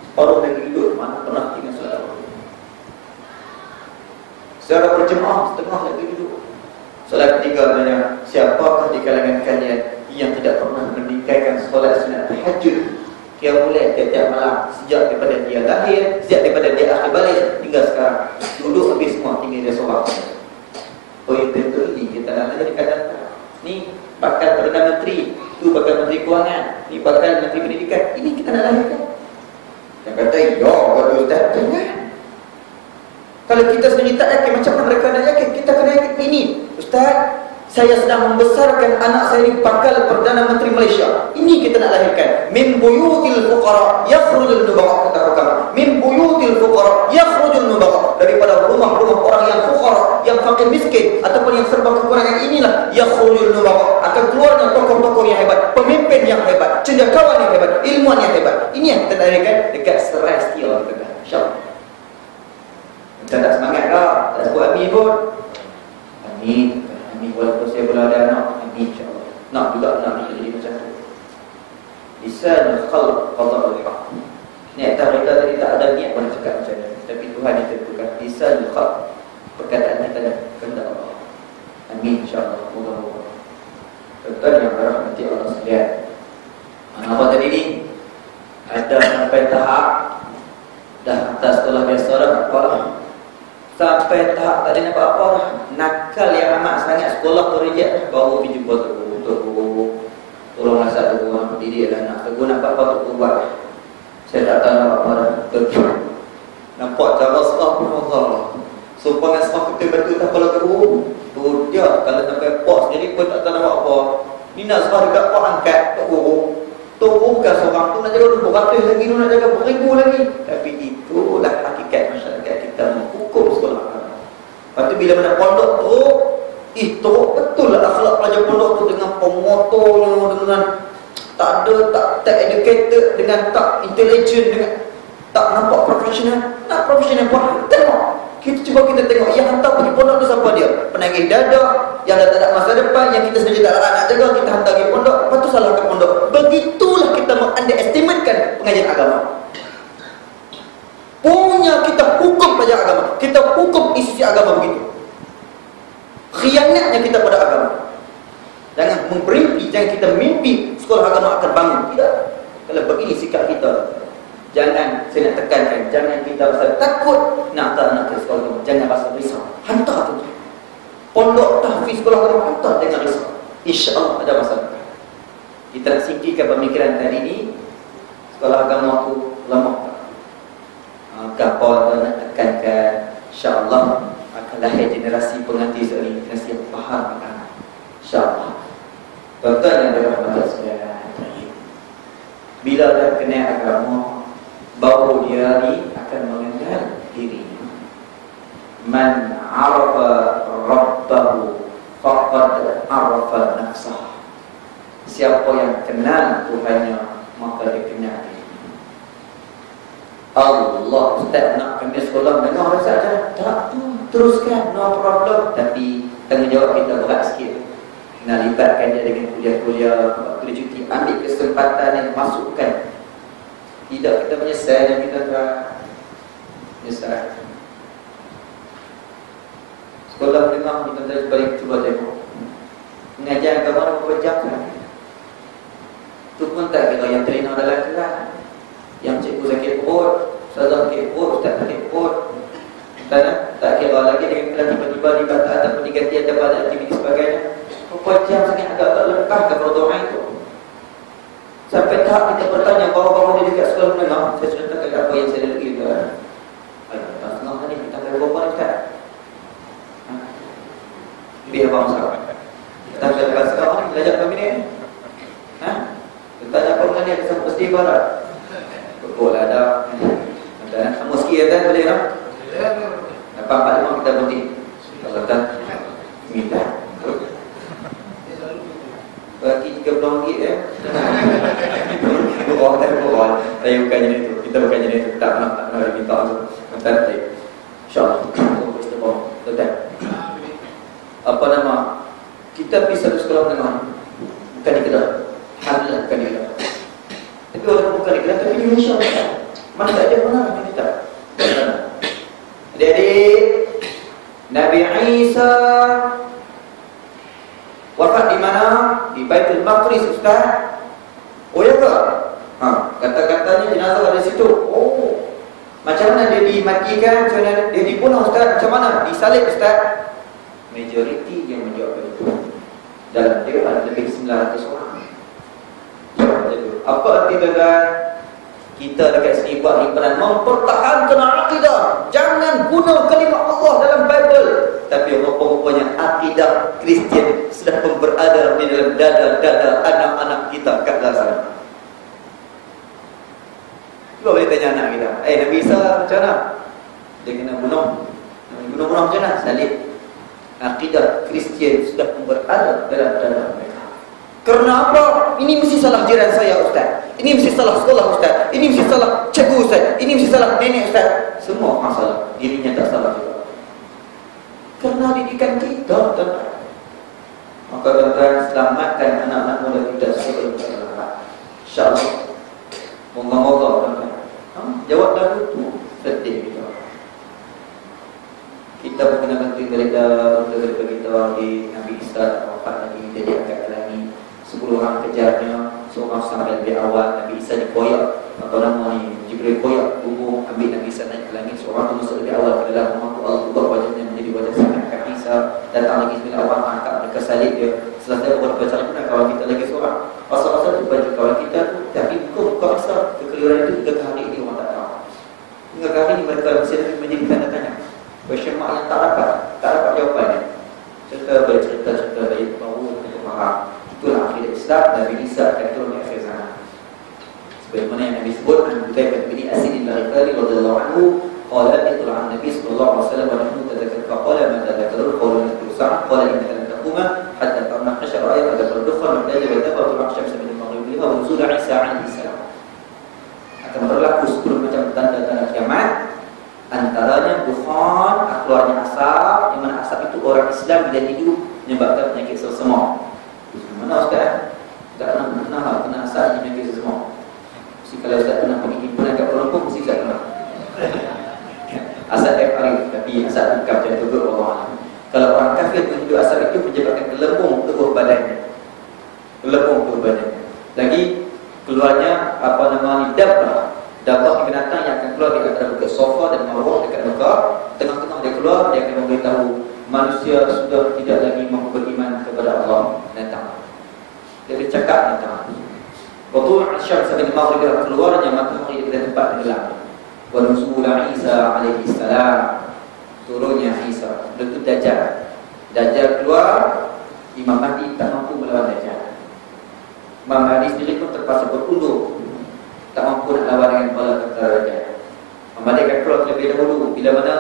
Separuh lagi duduk, mana pernah tinggal solat fardu? Secara berjemaah, setengah lagi duduk. Solat ketiga tanya, siapakah di kalangan kalian yang tidak pernah meninggalkan solat sunat tahajud? Dia mulai tiap-tiap malam, sejak daripada dia lahir, sejak daripada dia akhir balik hingga sekarang. Duduk habis semua, tinggal dia solat. Oh ya betul ni, kita nak jadi kata ni bakal Perdana Menteri, tu bakal Menteri Kewangan, ni bakal Menteri Pendidikan. Ini kita nak lahirkan. Yang kata, ya kalau Ustaz, jangan. Kalau kita sendiri tak yakin, macam mana mereka nak yakin? Kita kena yakin ini. Ustaz, saya sedang membesarkan anak saya ini bakal Perdana Menteri Malaysia. Ini kita nak lahirkan. Min buyutil fuqara yakhrujul nubagha, kata kata. Min buyutil fuqara yakhrujul nubagha. Daripada rumah-rumah orang yang fuqara, yang fakir miskin ataupun yang serba kekurangan, inilah yakhrujul nubagha. Akan keluarnya tokoh-tokoh yang hebat, pemimpin yang hebat, cendekiawan yang hebat, ilmuwan yang hebat. Ini yang kita lahirkan dekat Serai Steel kita. Insya-Allah. Kita tak semangat tak? Tak sebut amin pun. Amin. Amin, walaupun saya belum ada anak. Amin, insyaAllah. Nak juga nak jadi macam tu. Lisanul khalq qada'ul haq. Niat mereka tadi tak ada niat pun cakap macam ni. Tapi Tuhan yang tentukan lisanul khalq. Perkataan kita dan kehendak Allah. Amin, insyaAllah. Moga-moga. Tuan yang berahmati Allah sekalian. Apa tadi ni? Ada sampai tahap dah atas sekolah biasa dah apa lah. Sampai tahap tak ada apa-apa lah. Nakal yang amat sangat, sekolah tu reject. Baru pergi jumpa tu. Tolong masak tu, orang pendidik dah nak tegur nak apa-apa tu buat. Saya tak tahu nak apa-apa dah. Tegur. Nampak cara sekolah pun Allah. Sumpangan sekolah kita batu tak kalau tegur. Tu dia, kalau sampai pos sendiri pun tak tahu nak apa. Ni nak sekolah dekat pos angkat, tegur. Tegur bukan seorang tu nak jaga 200 lagi, tu nak jaga 1000 lagi. Tapi itulah hakikat masyarakat kita menghukum sekolah agama. Lepas tu bila mana pondok teruk, teruk betul lah akhlak pelajar pondok tu, dengan pemotornya, dengan tak ada, tak educated, dengan tak intelligent, dengan tak nampak profesional. Nak profesional pun tengok. Kita tengok yang hantar pergi pondok tu siapa dia? Penagih dadah, yang dah tak ada masa depan, yang kita sendiri tak nak jaga, kita hantar pergi pondok. Lepas tu salah ke pondok. Begitulah kita underestimatekan pengajian agama. Punya kita hukum pelajar agama, kita hukum institusi agama begitu. Khianatnya kita pada agama. Jangan memperimpi, jangan kita mimpi sekolah agama akan bangun. Tidak. Kalau begini sikap kita, jangan, saya nak tekankan, jangan kita rasa takut nak hantar anak ke sekolah agama. Jangan rasa risau. Hantar tu. Pondok tahfiz sekolah agama, hantar, jangan risau. InsyaAllah ada masalah. Kita nak singkirkan pemikiran tadi ni, sekolah agama tu ulama. Kapal nak tekankan, insya-Allah akan lahir generasi pengantin sekali, generasi yang faham agama. Insya-Allah. Tuan-tuan yang dirahmati sekalian, bila dah kenal agama, baru dia ni akan mengenal diri. Man arafa rabbahu faqad arafa nafsah. Siapa yang kenal Tuhannya, maka dia kenal diri. Allah, Ustaz nak kena sekolah dengar saja. Tak, teruskan, no problem. Tapi tanggungjawab kita berat sikit. Nak libatkan dia dengan kuliah-kuliah, waktu dia cuti, ambil kesempatan yang masukkan. Tidak kita menyesal dan kita tak menyesal. Sekolah dengar, kita balik cuba tengok. Mengajar agama berapa jam kan? Itu pun tak kira yang terina dalam kelas. Yang cikgu sakit perut, ustazah sakit perut, ustaz sakit perut. Tak kira lagi dengan kelas tiba-tiba dibatal ataupun diganti ada pada aktiviti sebagainya. Berapa jam sangat agak-agak lengkap kalau doa itu. Sampai tahap kita bertanya bahawa dia dekat sekolah menengah. Saya ceritakan apa yang saya lalui ke. Tak setengah tadi kita akan berapa ni Ustaz? Biar abang sahabat. Kita akan dekat sekolah ni, belajar kami ni. Tanya apa mengenai dia bersama pasti barat. Betul lah ada. Kamu sikit kan boleh tak? Nampak memang kita berhenti. Kalau tak, minta. Bagi RM30 ya. Orang. Saya bukan jenis itu. Kita bukan jenis itu. Tak nak minta tu. Nanti. InsyaAllah. Betul. Apa nama? Kita pergi satu sekolah menengah. Bukan di Kedah. Alhamdulillah bukan di Kedah. Tapi orang bukan di Kedah, tapi di Malaysia bukan. Mana tak ada mana kita. Jadi Nabi Isa wafat di mana? Di Baitul Maqdis, Ustaz. Oh ya ke? Kata-katanya jenazah ada situ. Oh. Macam mana dia dimatikan? Macam mana dia dibunuh, Ustaz? Macam mana? Disalib, Ustaz? Majoriti yang menjawab itu. Dalam dia ada lebih 900 orang. Apa arti tuan-tuan? Kita dekat sini buat himpunan mempertahankan akidah. Jangan guna kalimah Allah dalam Bible. Tapi rupa-rupanya akidah Kristian sudah pun berada di dalam dada-dada anak-anak kita kat dalam sana. Cuba boleh tanya anak kita, Nabi Isa macam mana? Dia kena bunuh. Bunuh macam mana? Salib. Akidah Kristian sudah pun berada dalam dada mereka. Kerana apa? Ini mesti salah jiran saya, Ustaz. Ini mesti salah sekolah, Ustaz. Ini mesti salah cikgu, Ustaz. Ini mesti salah nenek, Ustaz. Semua orang salah. Dirinya tak salah juga. Kerana didikan kita, tuan-tuan. Maka tuan-tuan, selamatkan anak-anak muda kita sebelum berjalan. InsyaAllah. Moga-moga, tuan-tuan. Jawab lagu tu. Sedih kita. Kita pun kena bantu cerita kita di Nabi Isa wafat lagi. Dia diangkat ke langit. 10 orang kejarnya, seorang sampai lebih awal. Nabi Isa dikoyak, atau nama ni Jibril koyak tunggu ambil Nabi Isa naik ke langit. Seorang tu masuk lebih awal ke dalam rumah tu. Allah ubah wajahnya menjadi wajah sangat Nabi Isa. Datang lagi 9 orang angkat mereka salib dia. Selesai beberapa cara pun kawan kita lagi seorang. Asal-asal tu baju kawan kita tu, tapi buka asal kekeliruan itu hingga ke hari ini orang tak tahu. Hingga ke hari ini mereka masih menjadi tanda tanya. Question mark yang tak dapat jawapannya. Cerita dari baru untuk faham. Itulah akidah Islam. Nabi Isa akan turun di akhir zaman. Sebagaimana yang Nabi sebut, Hudzaifah bin Asid al-Ghifari radhiyallahu anhu, qala itul an Nabi sallallahu alaihi wasallam wa nahnu tadzakkar qala ma tadzakarul qawlan tusa'a qala innaka lam taquma hatta tarna 10 ayat ada berdukhan wa tajib wa tabat al-ahsham min al-maghrib wa nuzul Isa alaihi salam. Akan berlaku 10 macam tanda-tanda kiamat. Antaranya dukhan, keluarnya asap, di mana asap itu orang Islam bila hidup menyebabkan penyakit selsema. Mana Ustaz? Tak pernah kena asap di penyakit selsema. Mesti kalau Ustaz pernah pergi himpunan kat Kuala Lumpur, mesti Ustaz kena. Asap FRI, tapi asap bukan macam tu Allah. Kalau orang kafir hidup asap itu menyebabkan kelembung tubuh badannya. Lagi keluarnya dabah binatang yang akan keluar di antara bukit Sofa dan Marwah dekat Mekah. Tengah-tengah dia keluar, dia akan memberitahu manusia sudah tidak lagi mahu beriman kepada Allah. Wa asyam sampai maghrib keluarnya matahari dari tempat tenggelam. Wa nuzul Isa alaihi salam, turunnya Isa. Itu Dajjal. Dajjal keluar, Imam Mahdi tak mampu melawan Dajjal. Imam Mahdi sendiri pun terpaksa berundur, tak mampu nak lawan dengan bala tentara Dajjal. Imam Mahdi akan keluar terlebih dahulu. Bila mana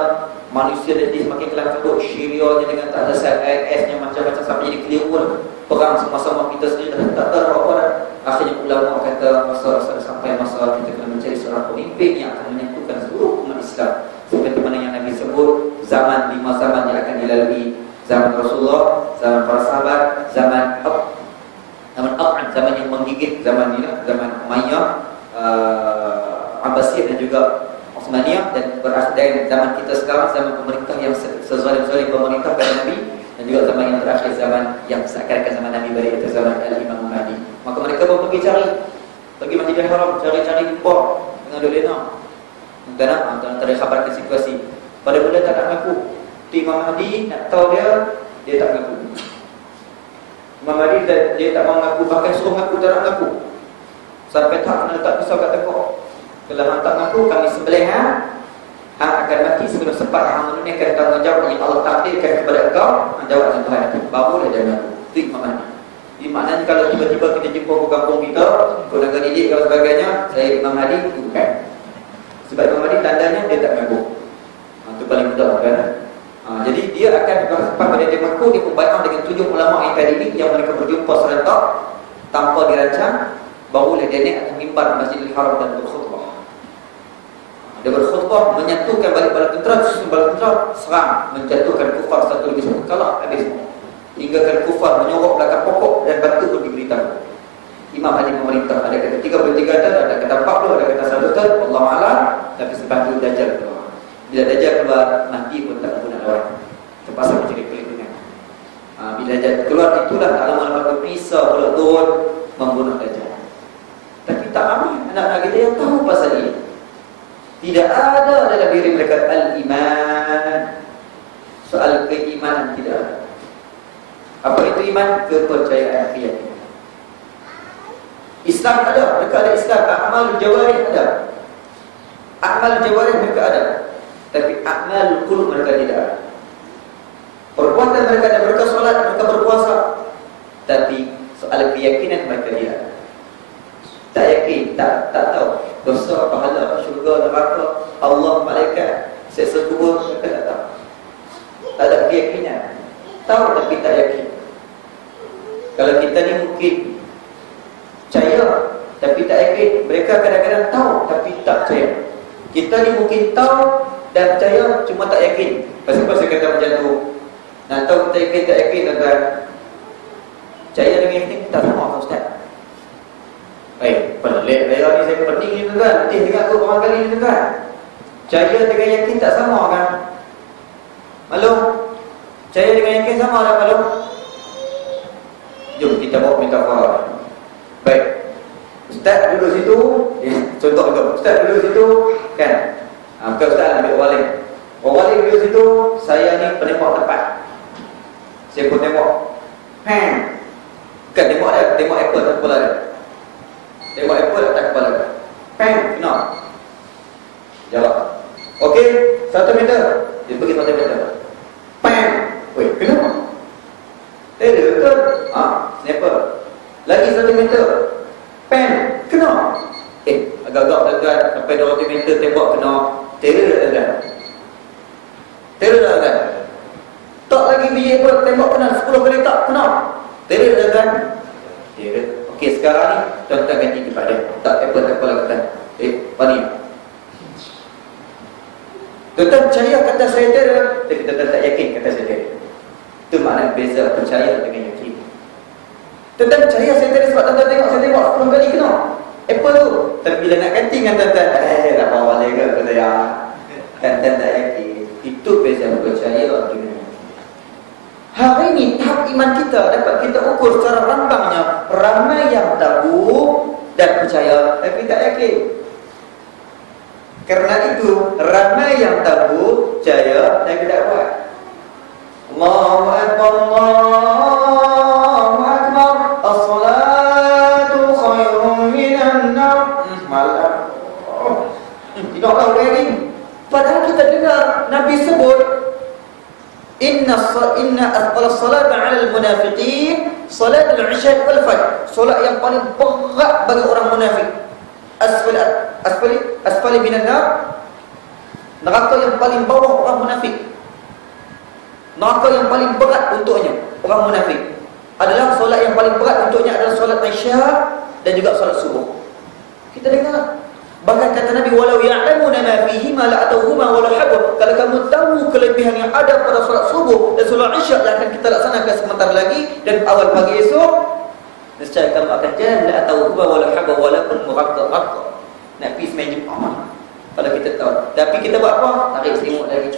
manusia jadi semakin kelam kabut, Syria dengan tak ada IS-nya macam-macam sampai jadi keliru perang sama-sama, kita sendiri dah tak tahu apa dah. Akhirnya ulama kata sampai masa kita kena mencari seorang pemimpin yang akan menyatukan seluruh umat Islam. Seperti mana yang Nabi sebut, zaman 5 zaman yang akan dilalui: zaman Rasulullah, zaman para sahabat, zaman zaman yang menggigit, zaman Umayyah, Abbasiyah dan juga Utsmaniyah, dan berakhir zaman kita sekarang, zaman pemerintah yang sezalim-zalim pemerintah pada Nabi, dan juga zaman yang terakhir, zaman yang seakan-akan zaman Nabi balik, itu zaman Al-Imam Mahdi. Maka mereka pun pergi Masjidil Haram, cari impor dengan duk lena. Dan antara khabarkan situasi. Pada mula tak nak mengaku. Imam Mahdi nak tahu dia tak mengaku. Imam Mahdi dia tak mahu mengaku, bahkan suruh mengaku tak nak mengaku. Sampai tak kena letak pisau kat tengkok. Kalau hang tak mengaku, kami sembelih hang akan mati sebelum sempat hang menunaikan tanggungjawab yang Allah takdirkan kepada engkau. Hang jawab dengan Tuhan itu, barulah dia mengaku. Itu Imam Mahdi. Jadi maknanya kalau tiba-tiba kita jumpa ke kampung kita, ikut negara didik dan sebagainya, saya Imam Mahdi, itu bukan. Sebab Imam Mahdi tandanya dia tak mengaku. Itu paling mudah kan. Jadi dia akan sempat pada dia mengaku, dia berbaikah dengan 7 ulama akademik yang mereka berjumpa serentak tanpa dirancang, barulah dia naik atas mimbar Masjidil Haram dan berkhutbah. Dia berkhutbah menyatukan balik bala tentera, serang, menjatuhkan kufar satu lagi satu, kalah habis semua. Hinggakan kufar menyorok belakang pokok dan batu pun diberitahu. Imam Mahdi memerintah, ada kata 33 dan ada kata 40, ada kata 100 dan Allah Alam. Tapi sebab itu Dajjal keluar. Bila Dajjal keluar, Mahdi pun tak guna lawan, terpaksa mencari perlindungan. Bila Dajjal keluar, itulah alamat pisau pula turun membunuh Dajjal. Tapi tak ramai anak-anak kita yang tahu pasal ini. Tidak ada dalam diri mereka al-iman. Soal keimanan tidak ada. Apa itu iman? Kepercayaan, keyakinan. Islam ada, mereka ada Islam. Amal jawarih ada. Amal jawarih mereka ada. Tapi amal qulub mereka tidak ada. Perbuatan mereka ada, mereka solat, mereka berpuasa. Tapi soal keyakinan mereka tidak ada. Tak yakin, tak tahu dosa, pahala, syurga, neraka, Allah, malaikat, siksa kubur, mereka tak tahu. Tak ada keyakinan. Tahu tapi tak yakin. Kalau kita ni mungkin percaya tapi tak yakin. Mereka kadang-kadang tahu tapi tak percaya. Kita ni mungkin tahu dan percaya cuma tak yakin. Pasal kata macam tu. Nak tahu kita yakin tak yakin, tuan-tuan. Percaya dengan yakin tak sama kan Ustaz? Baik, pelik saya ni, saya pening ni tuan-tuan. Letih dengar aku orang kali ni tuan-tuan. Percaya dengan yakin tak sama kan? Maklum? Percaya dengan yakin sama tak maklum? Jom kita bawa metafora. Baik, Ustaz duduk situ, contoh tu, Ustaz duduk situ kan, bukan Ustaz ambil wali. Wali duduk situ, saya ni penembak tepat. Saya pun tembak, bukan tembak dia, tembak apple atas kepala dia. Tembak apple atas kepala dia, kena. Jawab, okey, 1 meter. Dia pergi 1 meter, weh, kena. Dia betul, sniper. Lagi 1 meter, kena. Agak-agak dekat sampai 200 meter tembak kena. Terror dah kan? Terror dah kan? Tak lagi biji pun tembak kena 10 kali tak kena. Terror dah kan? Terror. Okey, sekarang ni tuan-tuan ganti tempat dia. Tak apa kepala kita. Pani. Tuan-tuan percaya kata saya terror, tapi tuan-tuan tak yakin kata saya terror. Itu makna beza percaya dengan yakin. Tuan-tuan percaya saya terror sebab tuan-tuan tengok saya tembak 10 kali kena. Apa tu? Tapi bila nak ganti dengan tuan-tuan, tak bawa balik ke saya. Tuan-tuan tak yakin. Itu beza percaya dengan yakin. Hari ini tahap iman kita dapat kita ukur secara rambangnya. Ramai yang tahu dan percaya tapi tak yakin. Kerana itu ramai yang tahu, percaya tapi tak buat. Allahu Akbar, Allahu Akbar, as-salatu khairun min malam. Tidaklah orang ini. Padahal kita dengar Nabi sebut Inna asqala salat 'ala al-munafiqin salat al-'isya wal fajr. Solat yang paling berat bagi orang munafik. Asfali minan nar. Neraka yang paling bawah orang munafik. Neraka yang paling berat untuknya orang munafik adalah solat yang paling berat untuknya adalah solat Isya dan juga solat subuh. Kita dengar. Bahkan kata Nabi, walau ya'lamuna ma fihi ma la'atuhuma walau habba. Kalau kamu tahu kelebihan yang ada pada solat subuh dan solat Isya yang akan kita laksanakan sebentar lagi dan awal pagi esok, nescaya kamu akan jalan la'atuhuma walau habba walaupun murakkab. Nak pergi semain Jumaat. Kalau kita tahu. Tapi kita buat apa? Tarik selimut lagi.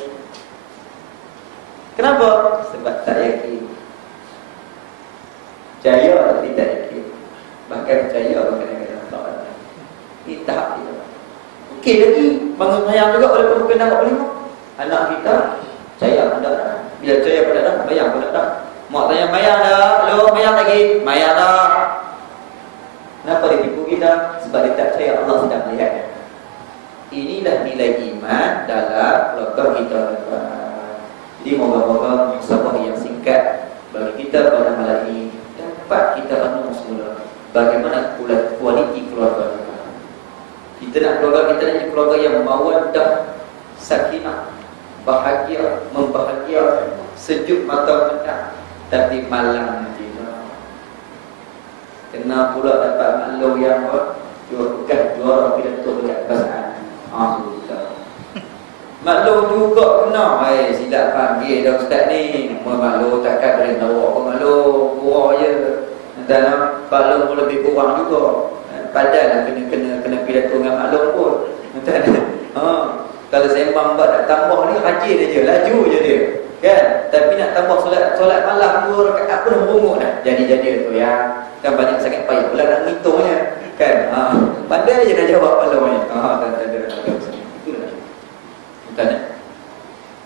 Kenapa? Sebab tak yakin. Percaya atau tidak yakin. Bahkan percaya kadang-kadang tak ada. Ini tahap kita. Okey lagi, bangun sayang juga oleh pembukaan nampak berlima. Anak kita percaya pada dah. Bila percaya pada dah, bayang pada dah. Mak tanya, bayang dah? Hello, bayang lagi? Bayang dah. Kenapa dia tipu kita? Sebab dia tak percaya Allah sedang melihat. Inilah nilai iman dalam keluarga kita. Jadi moga-moga sabah yang singkat bagi kita pada malam ini dapat kita renung semula bagaimana kualiti keluarga kita. Kita nak keluarga kita jadi keluarga yang mawaddah, sakinah, bahagia, membahagia, sejuk mata mata. Tapi malam nanti kena pula dapat maklum yang juara pidato dekat bahasa. Sudah. Maklum juga kena. Silap panggil dah ustaz ni. Maklum takkan boleh tahu apa maklum. Kurang je. Dan maklum pun lebih kurang juga. Padahal kena pidato dengan maklum pun. Kalau sembang buat nak tambah ni rajin je, laju je dia. Kan? Tapi nak tambah solat malam 2 rakaat apa dah merungut dah. Jadi tu ya. Kan banyak sangat payah pula nak ngitungnya. Kan? Pandai je nak jawab maklum ni.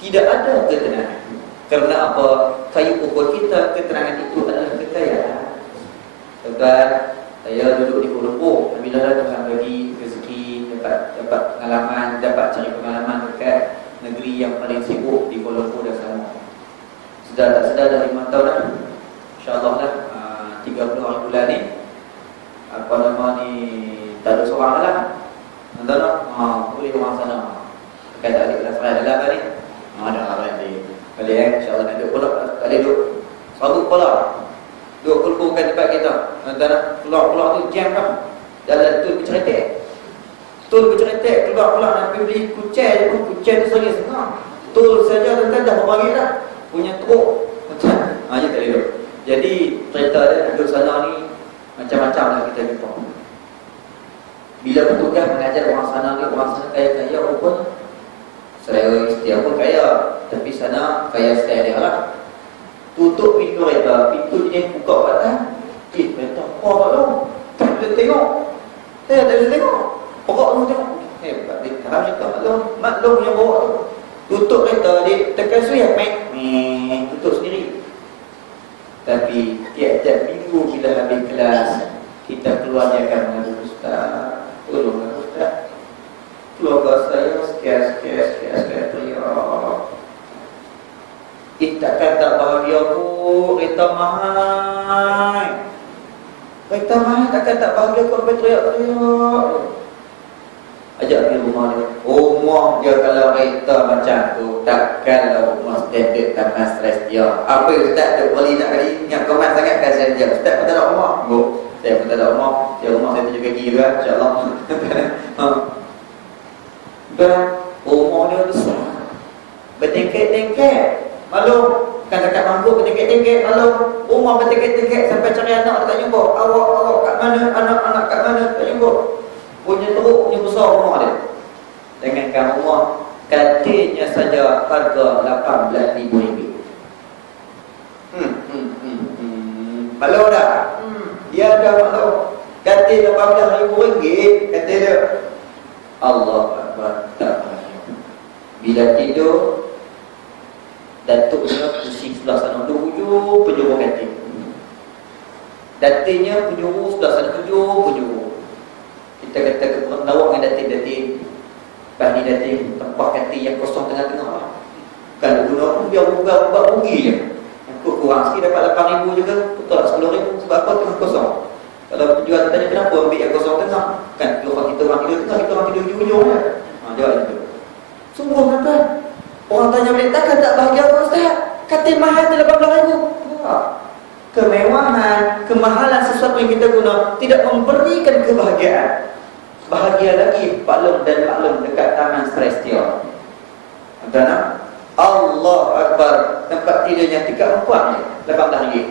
Tidak ada ketenangan. Kerana apa? Kayu ukur kita, ketenangan itu adalah kekayaan. Sebab saya duduk di Kuala Lumpur, alhamdulillah Tuhan bagi rezeki, dapat pengalaman, dapat cari pengalaman dekat negeri yang paling sibuk di Kuala Lumpur dan Selangor. Sudah tak sedar dah 5 tahun dah. InsyaAllah lah 30 hari bulan ni apa nama ni tak ada seorang lah. Nanti lah boleh orang sana. Kata adik kelas raya dalam ni ada orang ni. Boleh insyaAllah nak duduk pula. Kali duduk sabuk pula. Duduk kumpulkan tempat kita. Nanti lah keluar tu jam kan. Jalan tu berceretek. Tul berceretek keluar nak pergi beli kucai je pun. Kucai tu sering setengah. Tul saja tuan-tuan dah berbagi dah. Punya teruk. Dia tak duduk. Jadi cerita dia duduk sana ni macam-macam lah kita jumpa. Bila petugas mengajar orang sana kaya-kaya rupanya. Selera istiak pun kaya, tapi sana kaya style dia lah. Tutup pintu kereta, pintu dia buka kat atas. Kereta apa kat lu? Tak boleh tengok. Tak boleh tengok. Pokok lu tengok. Hebat dia. Harap cakap maklum yang bawa tu. Tutup kereta dia, tekan suih tutup sendiri. Tapi tiap-tiap minggu bila habis kelas, kita keluar dia akan mengadu ustaz. Tolonglah ustaz. Keluarga saya sekian teriak. Kita kan tak bahagia bu. Kereta mahal. Kereta mahal takkan tak bahagia kalau teriak-teriak. Ajak pergi rumah dia. Rumah dia kalau kereta macam tu, takkanlah rumah standard tanpa stres dia. Apa ustaz tu boleh nak kali ingat komen sangat kasihan dia. Ustaz pun tak ada rumah. Bu, saya pun tak ada rumah. Rumah saya 7 kaki juga insya-Allah. Dan rumah dia besar, bertingkat-tingkat. Malu kan dekat mangkuk bertingkat-tingkat. Malu rumah bertingkat-tingkat sampai cari anak tak jumpa. Awak kat mana? Anak-anak kat mana? Tak jumpa. Punya teruk, punya besar rumah dia. Jangankan rumah, katilnya saja harga RM18,000. Malu dah? Dia dah malu. Katil RM18,000 katil dia. Allah Akbar, tak bahagia. Bila tidur, datuknya pusing sebelah sana penjuru katil. Datuknya penjuru sebelah sana penjuru. Kita kata datin-datin. Lepas ni datin tempat kati yang kosong tengah-tengah. Kalau guna pun biar buat rugi je. Aku kurang sikit dapat 8,000 juga, betul tak 10,000 sebab apa tengah kosong. Kalau penjual tanya kenapa ambil yang kosong tengah? Kan kalau kita orang tidur tengah, kita orang tidur hujung-hujung je. Jawab itu. Sungguh kata. Orang tanya balik, takkan tak bahagia apa Ustaz? Katil mahal 18,000. Kemewahan, kemahalan sesuatu yang kita guna tidak memberikan kebahagiaan. Bahagia lagi paklum dan maklum dekat taman Celestial. Ada Allah Akbar, tempat tidurnya tingkat 4 je, 18 ringgit.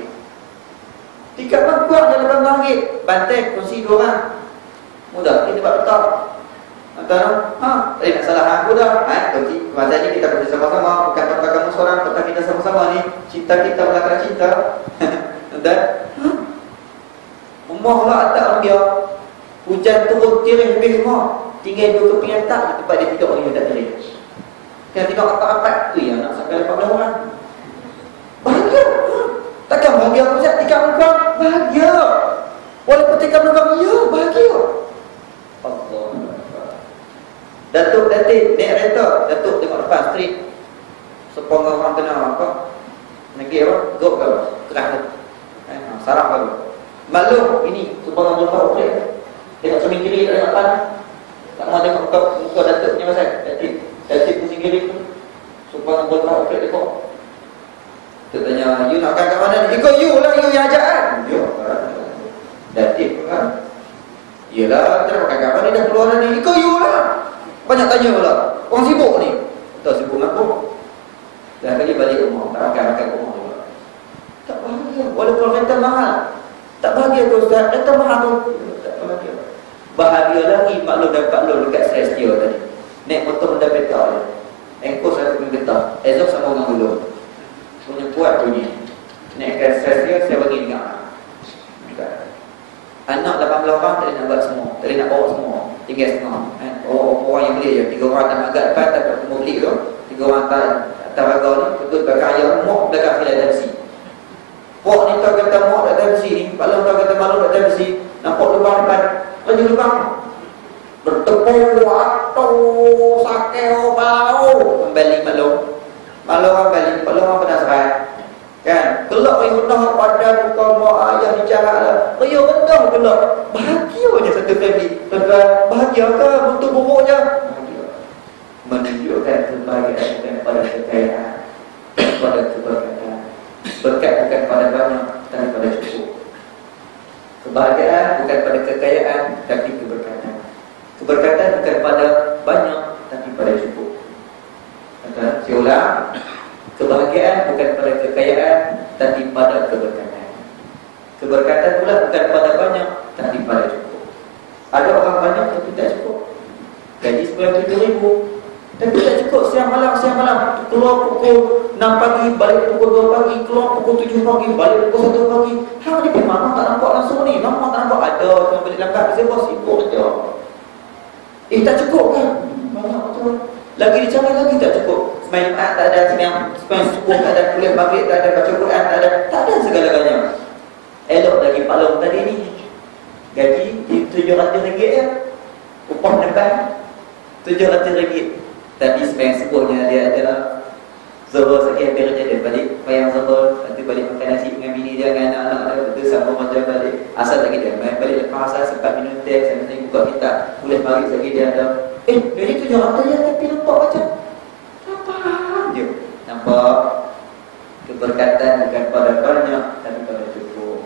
Tingkat 4 je 18 ringgit. Bantai kursi 2 orang. Mudah, kita buat betul. Antara, tadi nak salah aku dah. Masa ni kita bersama sama-sama, bukan tempat kamu seorang, tempat kita sama-sama ni. Cinta kita belakang cinta. Dan rumah lah atas orang dia. Hujan turun tirih lebih rumah. Tinggal 2 kepingan tak, tempat dia tidur orang tak tirih. Kan tidur rapat-rapat tu ya, nak sampai 18 orang. Bahagia. Takkan bahagia aku Ustaz? Tikam kau bahagia. Walaupun tikam kau, ya bahagia. Allah. Datuk naik kereta, Datuk tengok depan street. Sepongga orang tengah apa? Negeri apa? Gop ke apa? Kerah tu. Sarap baru. Maklum ini sepongga berapa okey. Tengok cermin kiri tak tengok depan. Tak mau tengok muka Datuk punya pasal. Datuk pusing kiri tu. Sepongga berapa okey tengok. Dia tanya, you nak kat mana ni? Ikut you lah, you yang ajak kan? Ya. Datuk kan? Yelah, kita nak makan kat mana dah keluar ni? Ikut you lah. Banyak tanya pula. Orang sibuk ni. Tak sibuk ngaku. Dah kali balik rumah. Tak makan rumah juga. Tak bahagia. Walaupun rental mahal. Tak bahagia tu Ustaz. Rental mahal tu. Tak bahagia. Bahagia lagi maklum dan paklum dekat Celestial tadi. Naik motor Honda Beta je. Engkau satu pun getah. Ezok sama orang gulung. Punya kuat bunyi. Naikkan Celestial saya bagi dengar. Anak 18 orang tak nak buat semua. Tak nak bawa semua. 3 setengah. Orang yang beli je. 3 orang tak agak depan tak mau beli tu. 3 orang atas raga ni. Betul belakang ayam mok belakang fila besi. Pok ni tahu kata mok tak ada besi ni. Palang tahu kata malu tak ada besi. Nampak lubang depan. Laju lubang. Bertepung waktu sakeo bau. Kembali malu. Malu orang balik. Malu orang penasaran. Kan? Kelak yang rendah pada muka mak ayah bicara lah. Yang rendah kelak. Bahagia je satu family. Tuan-tuan, bahagia ke? Bentuk buruk je? Bahagia. Menunjukkan kebahagiaan bukan pada kekayaan, pada keberkatan. Berkat bukan pada banyak, tapi pada cukup. Kebahagiaan bukan pada kekayaan, tapi keberkatan. Keberkatan bukan pada banyak, tapi pada cukup. Tuan-tuan, saya ulang. Kebahagiaan bukan pada kekayaan, tapi pada keberkatan. Keberkatan pula bukan pada banyak, tapi pada cukup. Ada orang banyak tapi tak cukup. Gaji 97,000 tapi tak cukup. Siang malam keluar pukul 6 pagi, balik pukul 2 pagi, keluar pukul 7 pagi, balik pukul 1 pagi. Hang ni pergi mana tak nampak langsung ni? Nampak tak nampak? Ada cuma balik langkah saya bos sibuk saja. Tak cukup kan? Banyak betul. Lagi dicari lagi tak cukup. Semain Jumaat tak ada, semain subuh tak ada, kuliah maghrib tak ada, baca Quran tak ada segala-galanya. Elok lagi paklum tadi ni. Gaji RM700 ya. Upah depan RM700. Tapi semain subuhnya dia adalah Zuhur sakit hampir dia balik payang Zuhur, nanti balik makan nasi dengan bini dia dengan anak-anak dia, betul sambung macam balik. Asal lagi dia main balik lepas asal sempat minum teh, saya buka kitab, kuliah maghrib lagi dia ada. Dari RM700 je tapi nampak macam je. Nampak keberkatan bukan pada banyak tapi pada cukup.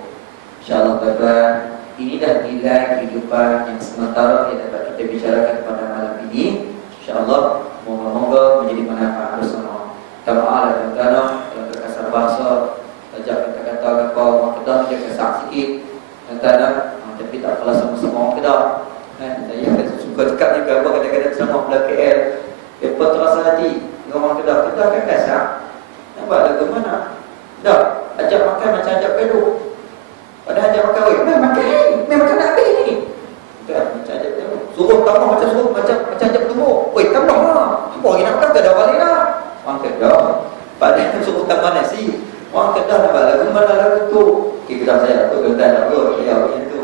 InsyaAllah tuan-tuan, ini dah nilai kehidupan yang sementara yang dapat kita bicarakan pada malam ini. InsyaAllah moga-moga menjadi manfaat bersama. Minta maaf lah tuan-tuan, kalau terkasar bahasa, tajak kata-kata apa orang Kedah dia kesak sikit tuan-tuan, tapi tak apalah sama-sama orang Kedah. Saya suka cakap juga apa kadang-kadang sama belah KL. Apa terasa hati orang Kedah kan kasar. Nampak lagu mana? Dah, ajak makan macam ajak pedu. Padahal ajak makan, main makan nak habis ni. Kan, macam ajak pedu. Suruh tambah macam ajak bertemu. Tambah lah. Apa lagi nak makan, tak ada balik lah. Orang Kedah, padahal suruh tambah nasi. Orang Kedah nampak lagu mana lagu tu. Kedah saya tu, Kedah tu. Ya, macam tu.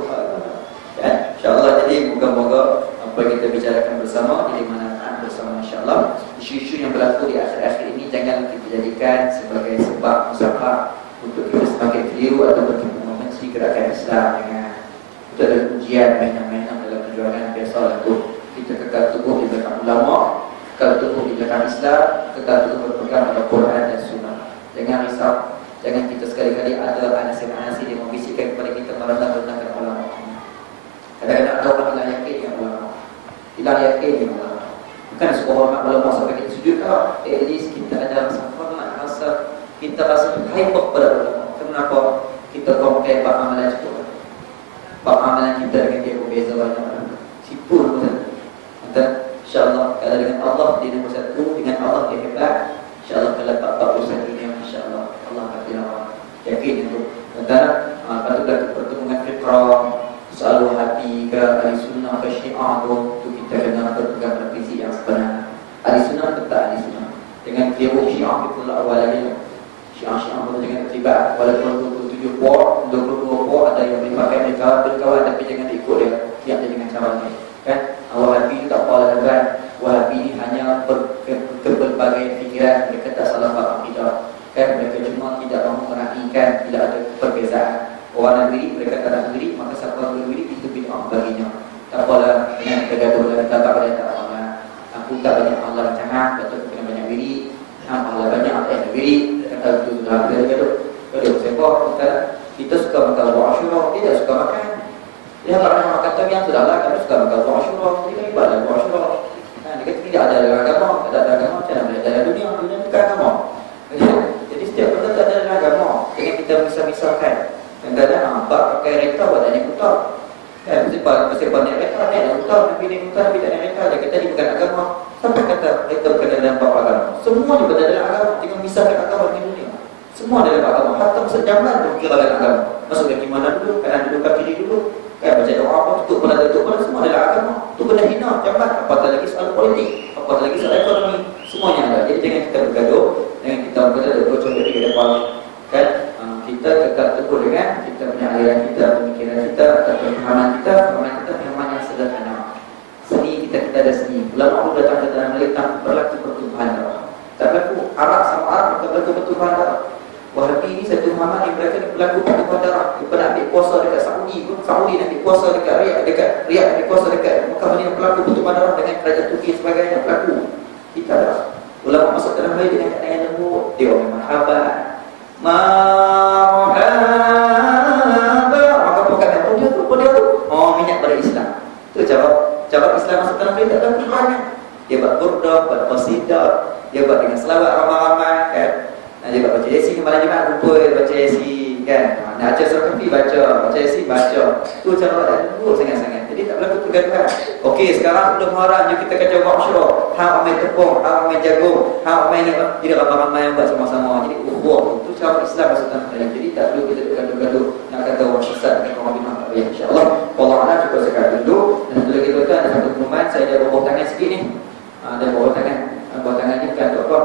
InsyaAllah jadi moga-moga apa yang kita bicarakan bersama, jadi manfaat bersama insya-Allah. Isu-isu yang berlaku di akhir-akhir ini jangan kita jadikan sebagai sebab musafah untuk kita semakin keliru ataupun kita membenci gerakan Islam dengan itu adalah ujian mainan-mainan dalam perjuangan biasalah tu. Kita kekal teguh di belakang ulama, kekal teguh di belakang Islam, kekal teguh berpegang pada Quran dan Sunnah. Jangan risau, jangan kita sekali-kali ada anasir-anasir yang membisikkan kepada kita merendah-rendahkan ulama. Kadang-kadang ada orang hilang yakin dengan ulama, hilang yakin dengan ulama. Bukan sebuah hormat ulama sampai kita sujud tak, at least kita ada rasa hormat, kita rasa hyper pada ulama. Kenapa? Kita compare bab amalan itu, bab amalan kita dengan dia berbeza banyak. Sipur pun dan insya-Allah kalau dengan Allah dia nombor satu, dengan Allah dia hebat. Insya-Allah kalau bab urusan dunia insya-Allah Allah akan tolong. Yakin itu. Dan patutlah pertemuan fiqh, soal Wahabi ke Ahli Sunnah ke Syiah tu kita kena berpegang pada prinsip yang sebenar. Ahli Sunnah tetap Ahli Sunnah. Dengan kira Syiah itu awal lagi. Syiah pun jangan terlibat walaupun 27 puak, 22 puak ada yang boleh pakai berkawan tapi jangan ikut dia. Dia dengan cara ni. Kan? Wahabi itu tak apa kan? Wahabi ini hanya berbagai fikiran, mereka tak salah faham akidah. Kan mereka cuma tidak mahu meraihkan, tidak ada perbezaan. Orang negeri mereka tak nak negeri, maka siapa negeri itu bid'ah baginya. Tak apalah, dengan bergaduh dan tak apa tak apa. Aku tak banyak Allah rancangan, betul kena banyak diri. Allah banyak ada yang diri. Kata itu sudah bergaduh. Gaduh sebab kita suka makan buah Asyura, tidak suka makan. Dia pernah makan tu yang sudahlah, kami suka makan buah Asyura, kita ibadah buah Asyura. Dia kata tidak ada dalam agama, tak ada agama, macam mana boleh ada dunia bukan agama. Jadi setiap benda tak ada dalam agama. Jangan kita misal-misalkan. Kadang-kadang bak pakai reta buat tak naik utang. Kan mesti naik reta, naik utang, Nabi naik utang, Nabi tak naik reta. Dia kata dia bukan agama. Siapa kata reta bukan dalam bab agama? Semua dia berada dalam agama. Jangan misalkan agama di dunia. Semua dalam agama. Hatta masa zaman pun kira dalam agama. Masuk ke mana dulu, kanan dulu, kaki kiri dulu. Kan baca doa apa, tutup pada semua dalam agama. Itu kena hina zaman. Apatah lagi soal politik, apatah lagi soal ekonomi. Semuanya ada. Jadi jangan kita bergaduh, jangan kita bergaduh dan bocor dari ke depan. Kan? Kita tetap teguh dengan kita punya aliran kita, pemikiran kita, atau pemahaman kita pemahaman yang sederhana. Seni kita ada seni. Ulama pun datang ke dalam Malaysia berlaku pertumpahan darah. Tak berlaku Arab sama Arab, tak berlaku pertumpahan darah. Wahabi ini satu pemahaman yang berlaku pertumpahan darah. Daripada ambil kuasa dekat Saudi pun, Saudi nak ambil kuasa dekat Riyadh ambil kuasa dekat Mekah Madinah, berlaku pertumpahan darah dengan kerajaan Turki sebagainya berlaku. Kita ada ulama masuk dalam Malaysia dengan kata yang lembut, dia orang marhaban. Marhaba, maka perkataan dia tu minyak pada Islam. Tu jawab Islam masuk dalam mereka dalam perjuangan. Dia buat burdah, buat qasidah, dia buat dengan selawat ramai-ramai kan. Dia buat baca Yasin malam Jumaat kumpul baca Yasin kan. Nak baca surah Kahfi baca Yasin baca. Tu cara buat lembut sangat-sangat. Jadi tak berlaku pergaduhan. Okey, sekarang belum Muharram, jom kita kacau buat Asyura. Hang ambil tepung, hang ambil jagung, hang ambil ni. Jadi ramai-ramai yang buat sama-sama. Jadi ukhuwah tu cara Islam masuk dalam Islam. Jadi tak perlu kita gaduh-gaduh nak kata orang sesat dengan orang bid'ah. Ya insya-Allah. Allah Taala cuba sekat dulu. Dan satu lagi tuan ada satu pengumuman, saya ada bawah tangan sikit ni. Ada bawah tangan. Bawah tangan ni kan apa?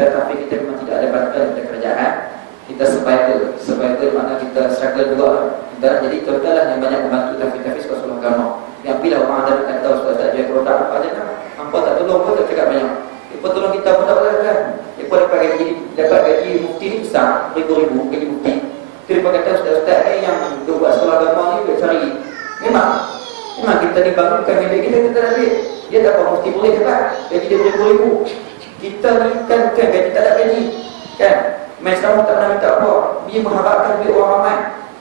Tapi kita memang tidak ada bantuan dari kerajaan. Kita survival makna kita struggle juga. Jadi tuan-tuan lah yang banyak membantu tahfiz sekolah agama. Yang bila orang ada kata ustaz tak jual produk apa aja kan. Hampa tak tolong pun tak cakap banyak. Dia tolong kita pun tak boleh kan. Dia pun dapat gaji mufti ni besar, ribu-ribu gaji mufti. Dia kata ustaz-ustaz yang buat sekolah agama ni dia cari. Memang kita dibangunkan milik kita tak ambil. Dia dapat mufti boleh dapat gaji dia ribu-ribu. Kita ni kan gaji tak ada gaji. Kan? Main Islam tak pernah minta apa. Dia mengharapkan duit orang ramai.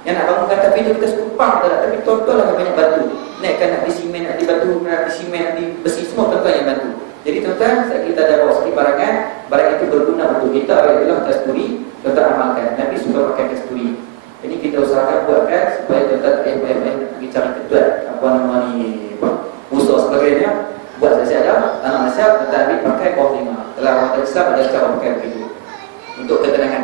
Yang nak bangunkan tapi itu kita sepupang tak. Tapi tuan-tuan lah yang banyak bantu. Naikkan nak di simen, nak di batu, nak di simen, nak di besi, semua tuan-tuan yang bantu. Jadi tuan-tuan, kita ada bawa sikit barangan. Barang itu berguna untuk kita. Ialah kasturi, tuan-tuan amalkan. Nabi suka pakai kasturi. Jadi kita usahakan buatkan supaya tuan-tuan pergi cari ketuat. Apa nama ni, musuh sebagainya. Buat saya anak nasihat, tuan-tuan ambil pakai bawah 5. Dalam orang Islam ada cara pakai begitu. Untuk ketenangan